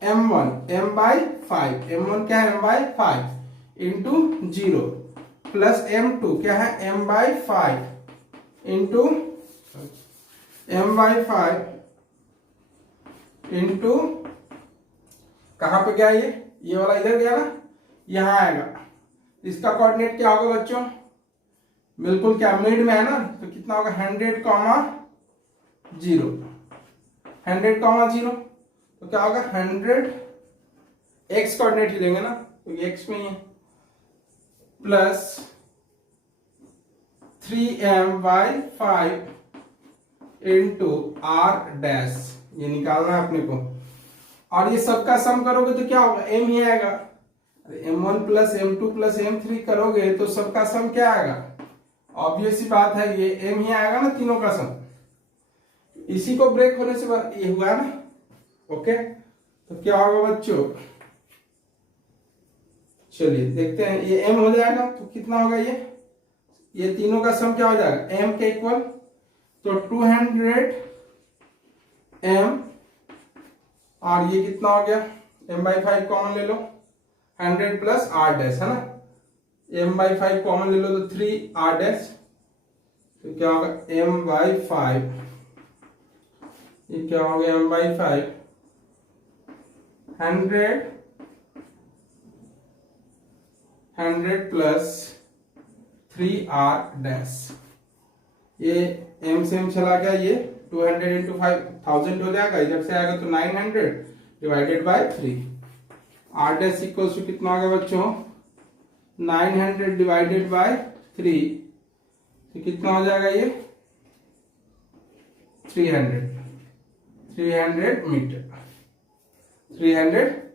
m1 m/5 क्या है m/5 इंटू 0 प्लस m2 क्या है m/5 इंटू इंटू कहां पे गया, ये वाला इधर गया ना, यहां आएगा, इसका कोऑर्डिनेट क्या होगा बच्चों, बिल्कुल क्या मिड में है ना, तो कितना होगा 100, 0, तो क्या होगा 100, x कोऑर्डिनेट ही लेंगे ना, तो ये x में ही है, प्लस 3m/5 इंटू r', ये निकालना है अपने को, और ये सबका सम करोगे तो क्या होगा m ही आएगा, m1 plus m2 plus m3 करोगे तो सबका सम क्या आएगा, ऑब्वियस सी बात है ये m ही आएगा ना, तीनों का सम, इसी को ब्रेक होने से ये हुआ ना। ओके, तो क्या होगा बच्चों, चलिए देखते हैं, ये m हो जाएगा तो कितना होगा, ये तीनों का सम क्या हो जाएगा m के इक्वल, तो 200 m, और ये कितना हो गया m/5 कॉमन ले लो, 100 प्लस r' है ना, m/5 कॉमन ले लो तो 3r', तो क्या होगा m/5, ये क्या हो गया m/5 100 प्लस 3r', ये m से m चला गया, ये 200 इंटू 5,000 हो जाएगा, इधर से आएगा तो 900 divided by 3, r' equals to कितना आ गया बच्चों 900 डिवाइडेड बाय 3, तो कितना हो जाएगा ये 300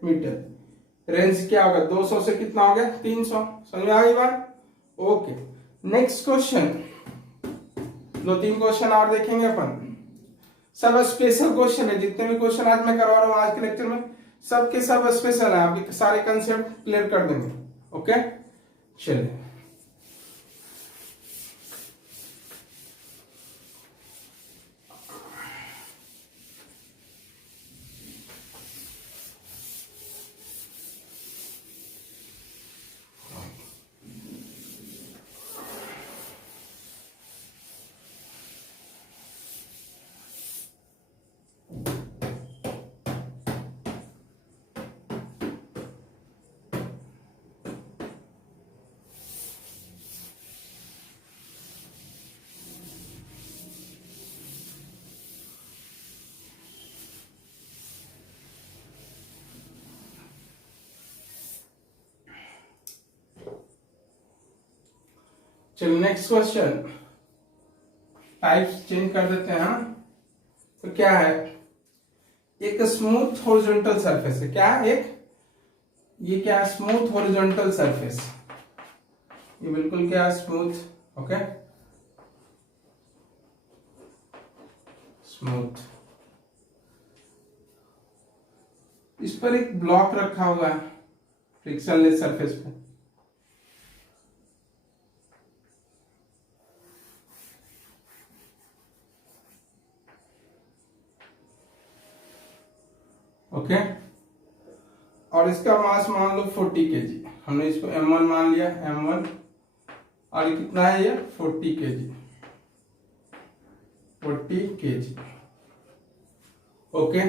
मीटर। रेंज क्या होगा 200 से कितना हो गया 300, समझ में आ गई बात। ओके, नेक्स्ट क्वेश्चन, 2-3 क्वेश्चन और देखेंगे अपन, सब स्पेशल क्वेश्चन है, जितने भी क्वेश्चन आज मैं करवा रहा हूँ आज के लेक्चर में सबके सब स्पेशल है, आपके सारे कंसेप्ट क्लियर कर देंगे। ओके चलिए, नेक्स्ट क्वेश्चन, टाइप्स चेंज कर देते हैं, हाँ। तो क्या है, एक स्मूथ हॉरिजॉन्टल सरफेस है, क्या है एक, ये क्या है, स्मूथ हॉरिजॉन्टल सरफेस, ये बिल्कुल क्या स्मूथ, ओके, स्मूथ। इस पर एक ब्लॉक रखा हुआ है फ्रिक्शनलेस सरफेस पे, ओके। और इसका मास मान लो 40 केजी, हमने इसको m1 मान लिया, m1, और ये कितना है, ये 40 केजी, 40 केजी, ओके।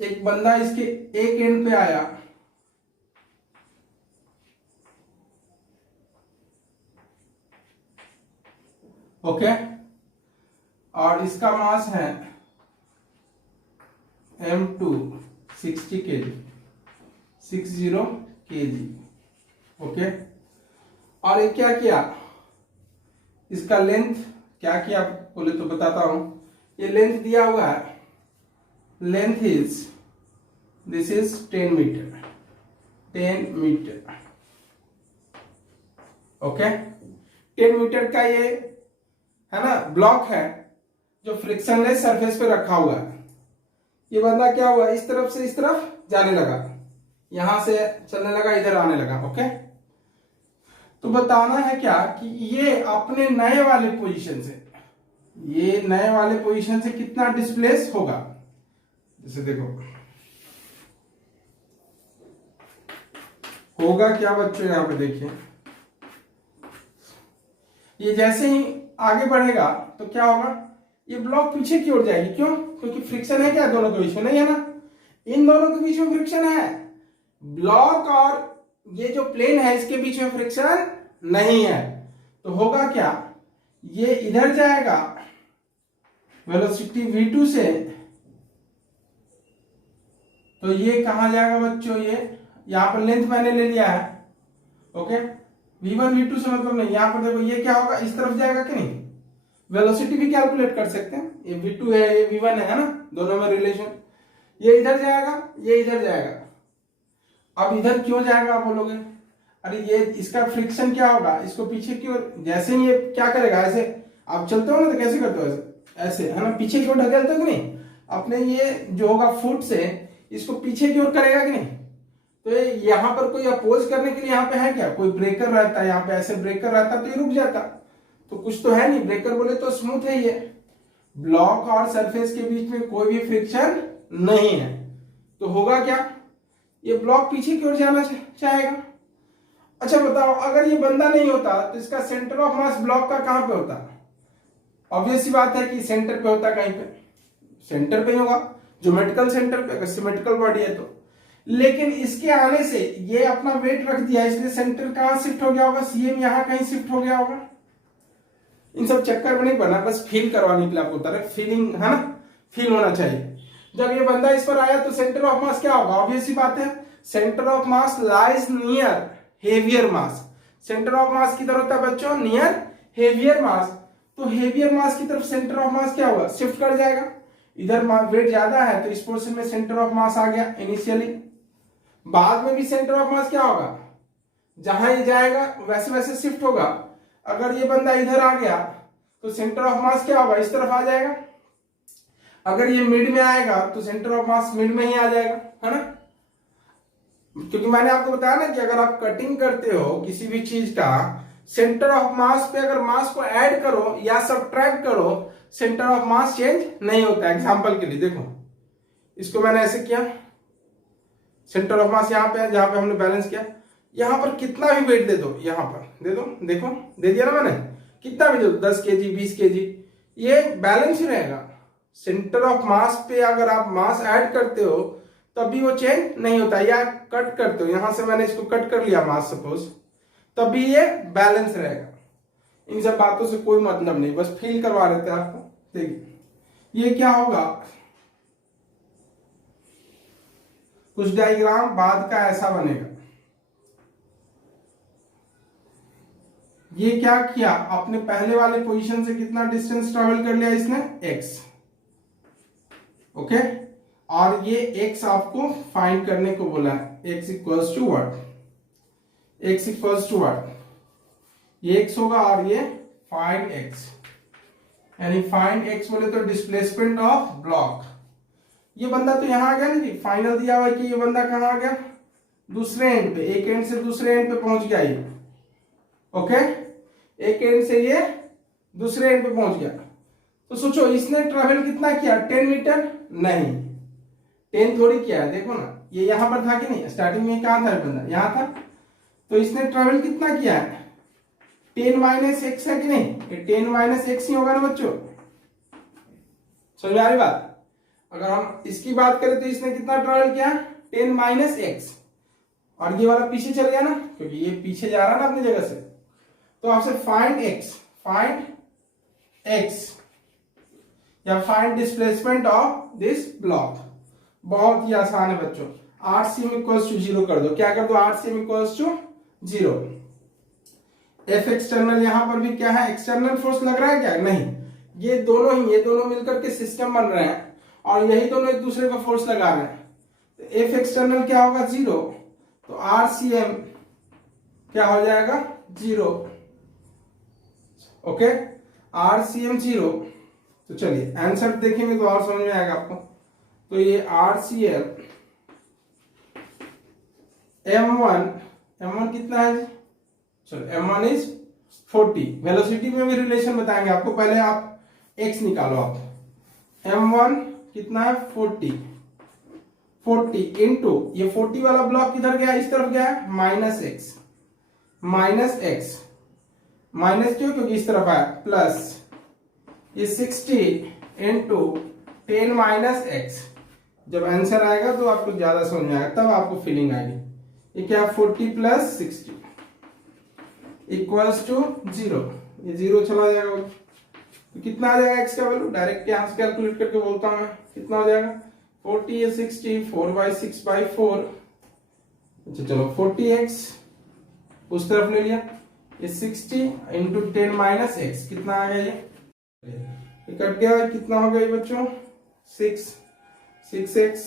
एक बंदा इसके एक एंड पे आया, ओके, और इसका मास है m2 60 केजी, 60 केजी, ओके। और ये क्या किया, इसका लेंथ क्या किया बोले तो बताता हूं, ये लेंथ दिया हुआ है, length is, this is 10 meter, 10 meter, okay. 10 meter का ये है ना ब्लॉक है जो फ्रिक्शनलेस सरफेस पे रखा हुआ है। ये बंदा क्या हुआ, इस तरफ से इस तरफ जाने लगा, यहां से चलने लगा, इधर आने लगा, ओके। तो बताना है क्या कि ये अपने नए वाले पोजीशन से, ये नए वाले पोजीशन से कितना डिस्प्लेस होगा, जैसे देखो होगा क्या बच्चों, यहां पे देखिए, ये जैसे ही आगे बढ़ेगा तो क्या होगा, ये ब्लॉक पीछे की ओर जाएगी, क्यों, क्योंकि फ्रिक्शन है क्या दोनों के बीच में, नहीं है ना, इन दोनों के बीच में फ्रिक्शन है, ब्लॉक और ये जो प्लेन है इसके बीच में फ्रिक्शन नहीं है। तो होगा क्या, ये इधर जाएगा वेलोसिटी v2 से, तो ये कहां जाएगा बच्चों, ये यहां पर लेंथ मैंने ले लिया है, ओके, v1 v2 से मतलब नहीं, यहां पर देखो ये क्या होगा, इस तरफ जाएगा कि नहीं, वेलोसिटी भी कैलकुलेट कर सकते हैं, ये v2 है ये v1 है ना, दोनों में रिलेशन, ये इधर जाएगा ये इधर जाएगा, अब इधर क्यों जाएगा आप बोलोगे, अरे ये इसका फ्रिक्शन क्या होगा, इसको पीछे की ओर, जैसे ही ये क्या करेगा, ऐसे आप चलते हो ना तो कैसे करते हो, ऐसे ऐसे है ना, पीछे की ओर ढकेलते हो कि नहीं, अपने ये जो होगा फुट से इसको पीछे की ओर करेगा कि नहीं, तो यहाँ पर कोई अपोज करने के लिए यहाँ पे है क्या, कोई ब्रेकर रहता है, यहाँ पे ऐसे ब्रेकर रहता तो ये रुक जाता, तो कुछ तो है नहीं, ब्रेकर बोले तो स्मूथ है, ये ब्लॉक और सरफेस के बीच में कोई भी फ्रिक्शन नहीं है, तो होगा क्या, ये ब्लॉक पीछे की ओर जाना चाहेगा। अच्छा बताओ, अगर ये बंदा नहीं होता तो इसका सेंटर ऑफ मास ब्लॉक का कहां पे होता, ऑब्वियस सी बात है कि सेंटर पे होता, कहीं पे सेंटर पे ही होगा, ज्योमेट्रिकल सेंटर पे, अगर सिमेट्रिकल बॉडी है तो, लेकिन इसके आने से ये अपना वेट रख दिया, इसलिए सेंटर कहां शिफ्ट हो गया होगा, सीएम यहां कहीं शिफ्ट हो गया होगा। इन सब चक्कर में नहीं पड़ना, बस फील करवाने के लिए आपको बता रहे, फीलिंग है ना, फील होना चाहिए। जब ये बंदा इस पर आया तो सेंटर ऑफ मास क्या होगा, ऑब्वियस सी बात है, centre of mass lies near heavier mass, centre of मास किधर होता है बच्चों, नियर हेवियर मास, तो हेवियर मास की तरफ सेंटर ऑफ मास क्या होगा, शिफ्ट कर जाएगा, इधर वेट ज्यादा है तो इस पोर्शन में सेंटर ऑफ मास आ गया इनिशियली, बाद में भी सेंटर ऑफ मास क्या होगा, जहां ये जाएगा वैसे वैसे शिफ्ट होगा, अगर ये बंदा इधर आ गया तो सेंटर ऑफ मास क्या होगा, इस तरफ आ जाएगा, अगर ये मिड में आएगा तो सेंटर ऑफ मास मिड में ही आ जाएगा, है ना, क्योंकि मैंने आपको बताया ना कि अगर आप कटिंग करते हो किसी भी चीज का, सेंटर ऑफ मास पे अगर मास को ऐड करो या सब्ट्रैक्ट करो, सेंटर ऑफ मास चेंज नहीं होता। एग्जांपल के लिए देखो, इसको मैंने ऐसे किया, सेंटर ऑफ मास यहां पे है जहां पे हमने बैलेंस किया, यहां पर कितना भी वेट दे दो, यहां पर दे दो, देखो दे दिया ना मैंने, कितना भी दे दो, 10 केजी 20 केजी, ये बैलेंस ही रहेगा। सेंटर ऑफ मास पे अगर आप मास ऐड करते हो तब भी वो चेंज नहीं होता, या कट करते हो, यहां से मैंने इसको कट कर लिया मास सपोज, तब भी ये बैलेंस रहेगा। इन सब बातों से कोई मतलब नहीं, बस फील करवा रहे थे आपको। देखिए ये क्या होगा, कुछ डायग्राम बाद का ऐसा बनेगा, ये क्या किया, अपने पहले वाले पोजीशन से कितना डिस्टेंस ट्रेवल कर लिया इसने, x। ओके, और ये x आपको फाइंड करने को बोला है, x equals to what, x equals to what, ये x होगा और ये फाइंड x, यानी फाइंड x बोले तो डिस्प्लेसमेंट ऑफ ब्लॉक। ये बंदा तो यहां आ गया ना जी, फाइनल दिया हुआ है कि ये बंदा कहां आ गया, दूसरे एंड पे, एक एंड से दूसरे एंड पे पहुंच गया ये। ओके, एक एंड से ये दूसरे एंड पे पहुंच गया। तो सोचो इसने ट्रेवल कितना किया, 10 मीटर, नहीं 10 थोड़ी किया है, देखो ना ये यहां पर था कि नहीं, स्टार्टिंग में कहां था बंदा, यहां था। तो इसने ट्रेवल कितना किया है, 10 माइनस एक्स है कि नहीं, ये 10 माइनस एक्स ही होगा ना बच्चों, समझ में आ रही बात। अगर हम इसकी बात करें तो इसने कितना ट्रेवल किया, 10 माइनस एक्स, और ये वाला पीछे चल गया ना, क्योंकि ये पीछे जा रहा है ना अपनी जगह से। तो आपसे फाइंड एक्स या find displacement of this block, बहुत ही आसान है बच्चों। RCM इक्वल्स टू 0 कर दो, क्या कर दो, RCM equals to 0। F external, यहां पर भी क्या है, एक्सटर्नल फोर्स लग रहा है क्या, नहीं, ये दोनों मिलकर के सिस्टम बन रहे हैं और यही दोनों एक दूसरे का फोर्स लगा रहे हैं। तो F एक्सटर्नल क्या होगा, 0, तो RCM क्या हो जाएगा, 0। Okay, RCM 0। तो चलिए आंसर देखेंगे तो और समझ में आएगा आपको। तो ये RCM M1 कितना है जी, चलो M1 इज 40। वेलोसिटी में भी रिलेशन बताएंगे आपको, पहले आप x निकालो। आप M1 कितना है, 40 इंटू ये 40 वाला ब्लॉक किधर गया, इस तरफ गया, माइनस एक्स, माइनस क्यों, क्योंकि इस तरफ आया, प्लस ये 60 इंटू 10 माइनस एक्स। जब आंसर आएगा तो आपको ज्यादा समझ में आएगा, तब आपको फीलिंग आएगी। ये क्या, 40 प्लस 60 इक्वल्स टू 0, ये 0 चला जाएगा। तो कितना आ जाएगा x का वैल्यू, डायरेक्ट यहां से कैलकुलेट करके बोलता हूं मैं, कितना हो जाएगा, 40 या 60, 4/6/4। अच्छा चलो 40x उस तरफ ले लिया, ये 60 इंटू 10 माइनस एक्स, कितना आ गया, ये कट गया, कितना हो गया ये बच्चों, 6x,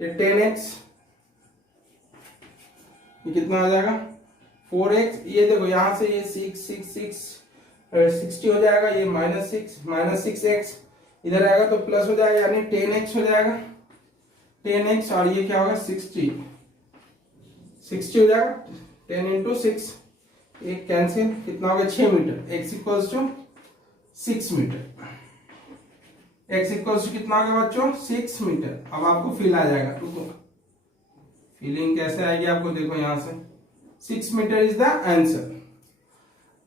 ये 10x, ये कितना आ जाएगा 4x। ये देखो यहां से ये 60 हो जाएगा, ये माइनस 6x इधर आएगा तो प्लस हो जाएगा, यानी 10x हो जाएगा, 10x, और ये क्या होगा 60 हो जाएगा, 10 इंटू 6, एक कैंसिल, कितना हो गया 6 meter. x equals to 6 meter, x equals to कितना हो गया बच्चों, 6 मीटर। अब आपको फील आ जाएगा, रुको फीलिंग कैसे आएगी आपको, देखो यहां से 6 मीटर इज द आंसर।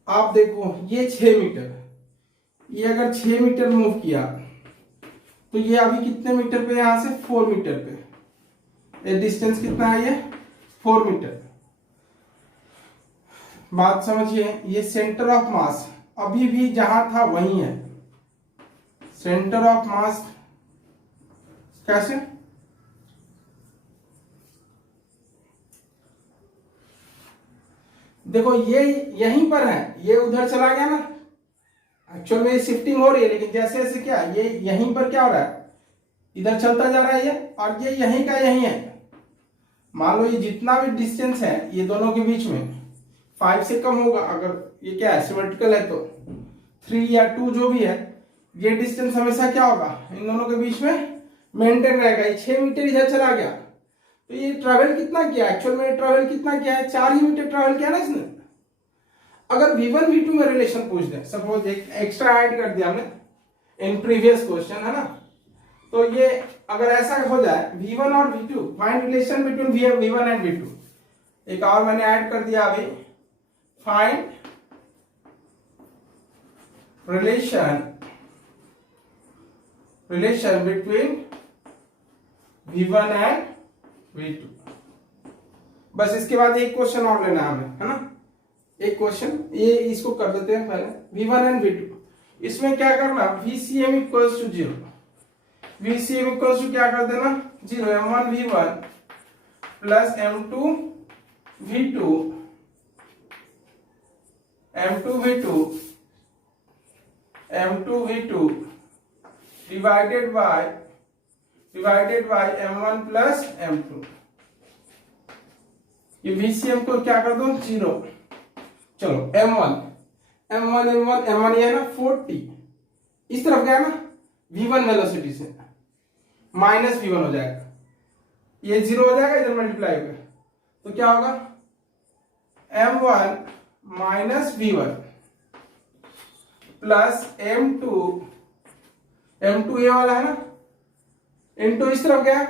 आप देखो ये 6 मीटर, ये अगर 6 मीटर मूव किया तो ये अभी कितने मीटर पे, यहां से 4 मीटर पे, ये डिस्टेंस कितना है, ये 4 मीटर। बात समझिए, ये सेंटर ऑफ मास अभी भी जहां था वही है, सेंटर ऑफ मास कैसे, देखो ये यहीं पर है, ये उधर चला गया ना, एक्चुअल में शिफ्टिंग हो रही है, लेकिन जैसे जैसे क्या ये यहीं पर क्या हो रहा है, इधर चलता जा रहा है ये, और ये यहीं का यहीं है। मान लो ये जितना भी डिस्टेंस है ये दोनों के बीच में 5 से कम होगा, अगर ये क्या है सिमेट्रिकल है तो 3 या 2 जो भी है, ये डिस्टेंस हमेशा क्या होगा, इन दोनों के बीच में मेंटेन रहेगा। ये 6 मीटर इधर चला गया तो ये ट्रेवल कितना किया, एक्चुअल में ट्रेवल कितना किया है, 4 ही मीटर ट्रेवल किया ना इसने। अगर V1 V2 में रिलेशन पूछ दे, सपोज एक एक्स्ट्रा ऐड कर दिया हमने इन प्रीवियस क्वेश्चन, है ना, तो ये अगर ऐसा हो जाए V1 और V2, find relation between V1 and V2, एक और मैंने ऐड कर दिया अभी, find relation between V1 and V2। बस इसके बाद एक क्वेश्चन और लेना हमें, है ना, एक क्वेश्चन, ये इसको कर देते हैं पहले, V1 एंड V2। इसमें क्या करना, VCM equals to 0, VCM equals to क्या कर देना 0, M1 V1 plus M2 V2 M2V2 divided by M1 plus M2। ये VCM को क्या कर दो 0। चलो M1 ये है ना 40, इस तरफ गया ना V1 वेलोसिटी से माइनस V1 हो जाएगा, ये 0 हो जाएगा, इधर मल्टीप्लाई होगा तो क्या होगा M1 minus V1 plus M2 ये वाला है ना, M2 इस तरफ गया,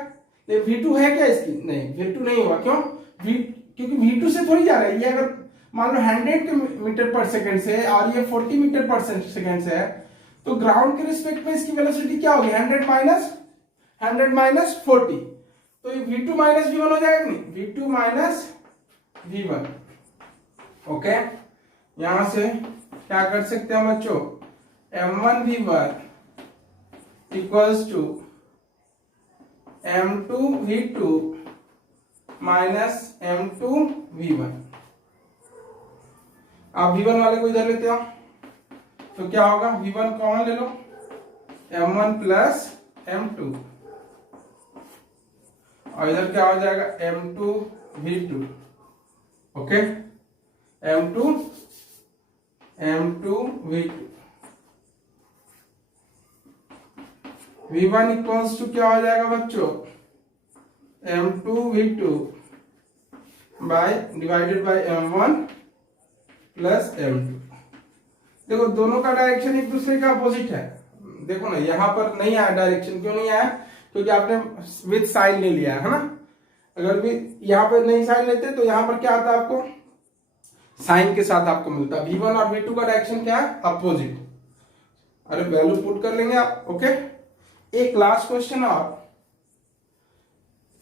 ये V2 है क्या इसकी, नहीं V2 नहीं हुआ, क्यों क्योंकि V2 से थोड़ी जा रहा है, ये अगर मान लो 100 मीटर पर सेकंड से है और ये 40 मीटर पर सेकंड से है, तो ग्राउंड के रिस्पेक्ट में इसकी वेलोसिटी क्या होगी 100 माइनस 40, तो ये V2 माइनस V1 हो जाएगा नहीं, V2 माइनस V1। ओके, यहां से क्या कर सकते हैं बच्चों, M1 V1 equals to M2 V2 minus M2 V1। आप V1 वाले को इधर लेते हो तो क्या होगा, V1 कॉमन ले लो, M1 प्लस M2 और इधर क्या हो जाएगा M2 V2। Okay, M2 V2 V1 equals to क्या हो जाएगा बच्चों, M2 V2 divided by M1 plus M2। देखो दोनों का डायरेक्शन एक दूसरे का अपोजिट है, देखो ना यहां पर नहीं आया डायरेक्शन, क्यों नहीं आया, क्योंकि आपने विद साइन ले लिया है ना, अगर भी यहाँ पर नहीं साइन लेते तो यहाँ पर क्या आता है आपको साइन के साथ आपको मिलता है। V1 और V2 का डायरेक्शन क्या है, अपोजिट। अरे वैल्यू पुट कर लेंगे आप। ओके, एक लास्ट क्वेश्चन और,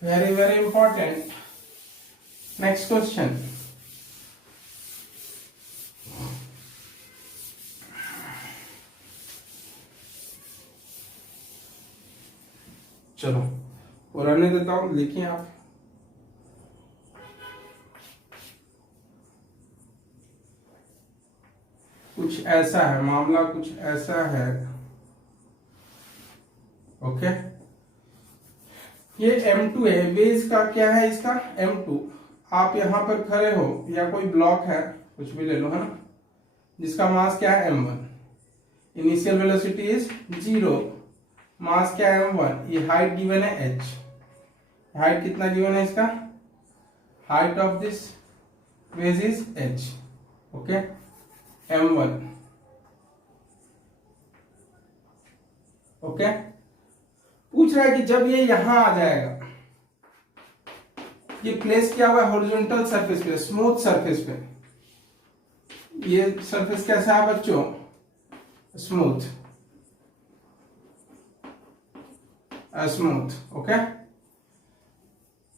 very very important, next question. चलो वो रहने देता हूं, लिखिए आप। कुछ ऐसा है मामला, कुछ ऐसा है। ओके, ये M2 है, बेस का क्या है इसका M2। आप यहां पर खड़े हो या कोई ब्लॉक है, कुछ भी ले लो है ना, जिसका मास क्या है M1, इनिशियल वेलोसिटी इज 0, मास क्या है M1, ये हाइट गिवन है h, हाइट कितना गिवन है इसका, height of this base is h। Okay, M1। Okay, पूछ रहा है कि जब ये यहां आ जाएगा, ये प्लेस किया हुआ है हॉरिजॉन्टल सरफेस पे, स्मूथ सरफेस पे, ये सरफेस कैसा है बच्चों, स्मूथ, स्मूथ। ओके,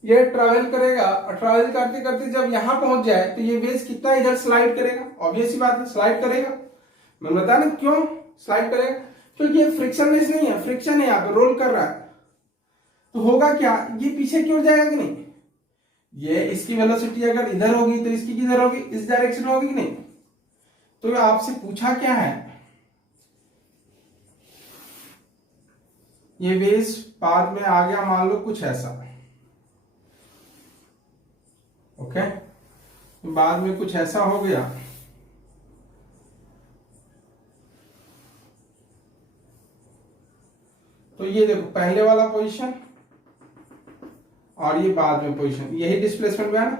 ये ट्रैवल करेगा और ट्रैवल करते करते जब यहां पहुंच जाए तो ये बेस कितना इधर स्लाइड करेगा, ऑब्वियस सी बात है स्लाइड करेगा। मैंने बताया ना क्यों स्लाइड करेगा, क्योंकि ये फ्रिक्शनलेस नहीं है, फ्रिक्शन है, यहाँ पे रोल कर रहा है, तो होगा क्या, ये पीछे क्यों जाएगा कि नहीं, ये इसकी वेलोसिटी अगर इधर होगी तो इसकी किधर होगी, इस डायरेक्शन में होगी कि नहीं। तो आपसे पूछा क्या है, ये बेस बाद में आ गया मान लो कुछ ऐसा। ओके, बाद में कुछ ऐसा हो गया, तो ये देखो पहले वाला पोजीशन और ये बाद में पोजीशन, यही डिस्प्लेसमेंट में है ना,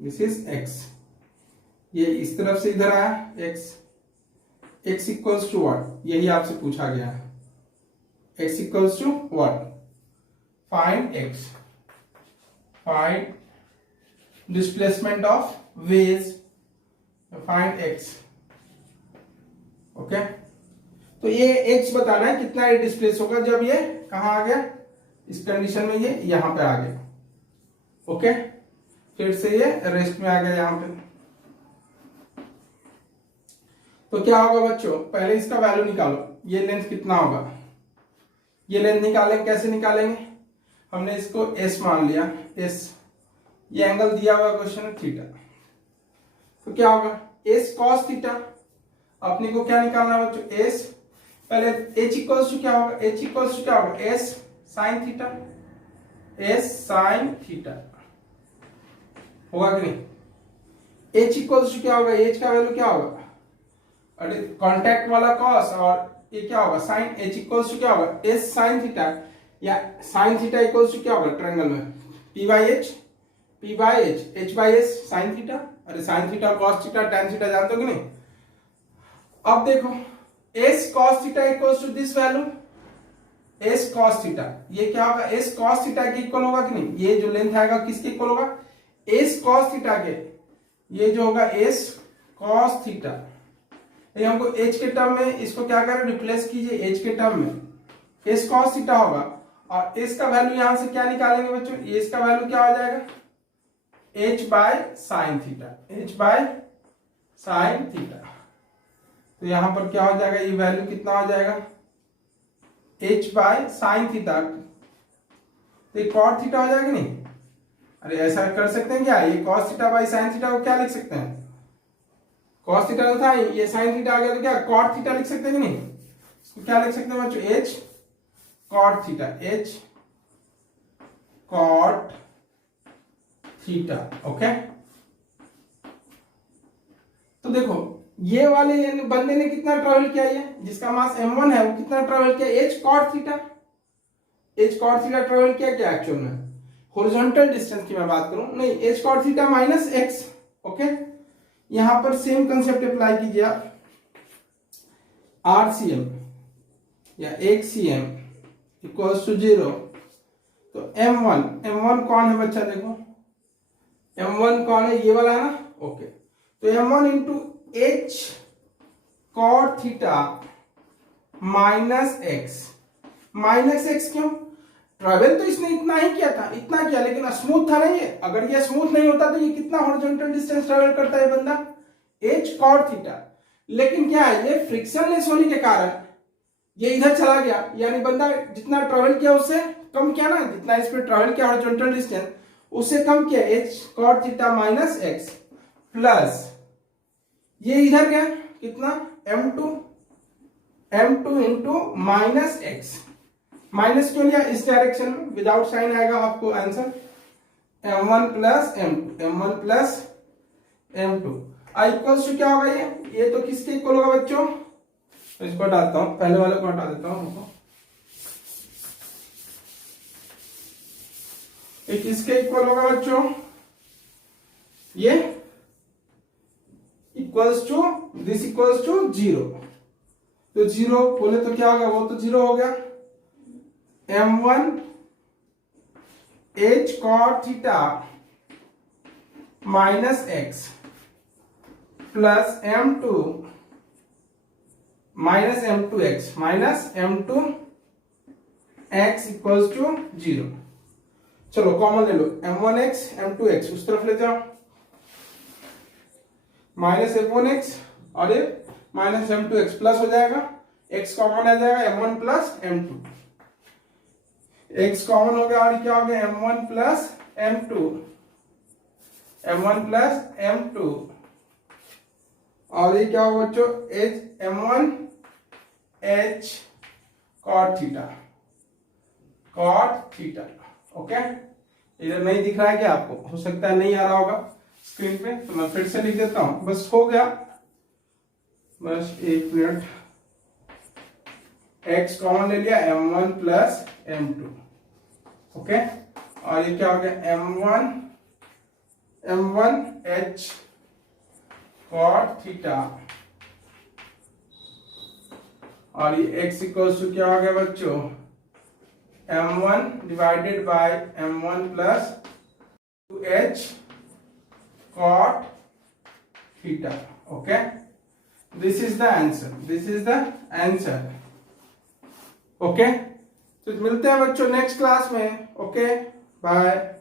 दिस इज x, ये इस तरफ से इधर आया x इक्वल्स टू व्हाट, यही आपसे पूछा गया है, x equals to what, find x, find displacement of waves, find x। Okay, तो ये x बताना है कितना ये डिस्प्लेस होगा जब ये कहां आ गया, इस कंडीशन में ये यहां पे आ गया। ओके, फिर से ये रेस्ट में आ गया यहां पे, तो क्या होगा बच्चों, पहले इसका वैल्यू निकालो, ये लेंथ कितना होगा, ये लेंथ निकालेंगे, कैसे निकालेंगे, हमने इसको s मान लिया, s, ये एंगल दिया हुआ क्वेश्चन है थीटा, तो क्या होगा एस कॉस थीटा, अपने को क्या निकालना है बच्चों, एस, पहले एच इक्वल्स टू क्या होगा, एच इक्वल्स टू क्या होगा, S sine theta, S sine theta होगा कि नहीं। एच इक्वल्स टू क्या होगा, एच का वैल्यू क्या होगा, अरे कॉन्टैक्ट वाला कॉस और ये क्या होगा साइन, एच इक्वल्स टू क्या होगा, एस साइन थीटा, या साइन थीटा इक्वल्स टू क्या होगा ट्रायंगल में, P by H, P by H, H by S sine theta, अरे sine theta cos theta tan theta जानते हो कि नहीं। अब देखो S cos theta equals to this value, S cos theta, ये क्या होगा, एस कॉस थीटा के इक्वल होगा कि नहीं, ये जो लेंथ आएगा किसके इक्वल होगा, एस कॉस थीटा के, ये जो होगा एस कॉस थीटा, ये हमको एच के टर्म में इसको क्या करें, रिप्लेस कीजिए एच के टर्म में, एस कॉस थीटा होगा, और एस का वैल्यू यहां से क्या निकालेंगे बच्चों, एस का वैल्यू क्या हो जाएगा, H by sine theta, H by sine theta, तो यहां पर क्या हो जाएगा, ये वैल्यू कितना हो जाएगा, एच बाय साइन थीटा, तो ये कॉट थीटा हो जाएगा नहीं, अरे ऐसा कर सकते हैं क्या, ये cos theta by sine theta को क्या लिख सकते हैं, कॉस थीटा तो था, ये साइन थीटा आ गया तो क्या कॉट थीटा लिख सकते हैं कि नहीं, इसको क्या लिख सकते हैं बच्चों, H cot theta, H cot theta, okay. तो देखो ये वाले बंदे ने कितना ट्रेवल किया, ये जिसका मास m1 है वो कितना ट्रेवल किया, H cot theta, H cot theta travel किया क्या एक्चुअल में, हॉरिजॉन्टल डिस्टेंस की मैं बात करूं, नहीं H cot theta minus X, okay. यहां पर सेम कंसेप्ट अप्लाई कीजिए आप, आरसीएम या एक सीएम इक्वल्स टू 0, तो m1 कौन है बच्चा, देखो m1 कौन है, ये वाला है ना, ओके। तो m1 into H cot theta minus X क्यों, ट्रेवल तो इसने इतना ही किया था, इतना किया, लेकिन स्मूथ था नहीं, अगर ये स्मूथ नहीं होता तो ये कितना हॉरिजॉन्टल डिस्टेंस ट्रेवल करता है बंदा, एच कॉट थीटा, लेकिन क्या है ये फ्रिक्शनलेस होने के कारण ये इधर चला गया, यानी बंदा जितना ट्रेवल किया उससे कम किया ना, जितना इस पे ट्रेवल किया हॉरिजॉन्टल डिस्टेंस उससे कम किया, H cot theta minus X, plus ये इधर गया कितना, m2 into minus x, minus क्यों लिया इस डायरेक्शन में, विदाउट साइन आएगा आपको answer, m1 plus m2 equals to क्या होगा, ये तो किसके इक्वल होगा बच्चों, तो इसको हटाता हूं, पहले वाले को हटा देता हूं, ये किसके इक्वल होगा बच्चों, ये equals to this equals to 0, तो 0 बोले तो क्या होगा, वो तो 0 हो गया, m1 h cot theta minus X plus m2 minus m2 x equals to 0, चलो कॉमन ले लो, m1x m2x उस तरफ ले जाओ, माइनस m1x और ये माइनस m2x प्लस हो जाएगा, x कॉमन आ जाएगा, m1 plus m2, x common हो गया और क्या हो गया, m1 प्लस m2 और ये क्या होगा बच्चों, m1 h cot theta, okay. इधर नहीं दिख रहा है क्या आपको, हो सकता है नहीं आ रहा होगा स्क्रीन पे, तो मैं फिर से लिख देता हूं, बस हो गया, बस एक मिनट, x कॉमन ले लिया, m1 प्लस m2, ओके, और ये क्या हो गया, m1 h cot थीटा, और ये x इक्वल्स टू क्या हो गया बच्चों, m1 divided by m1 plus 2h cot theta, okay, this is the answer, okay। तो मिलते हैं बच्चों नेक्स्ट क्लास में, ओके बाय।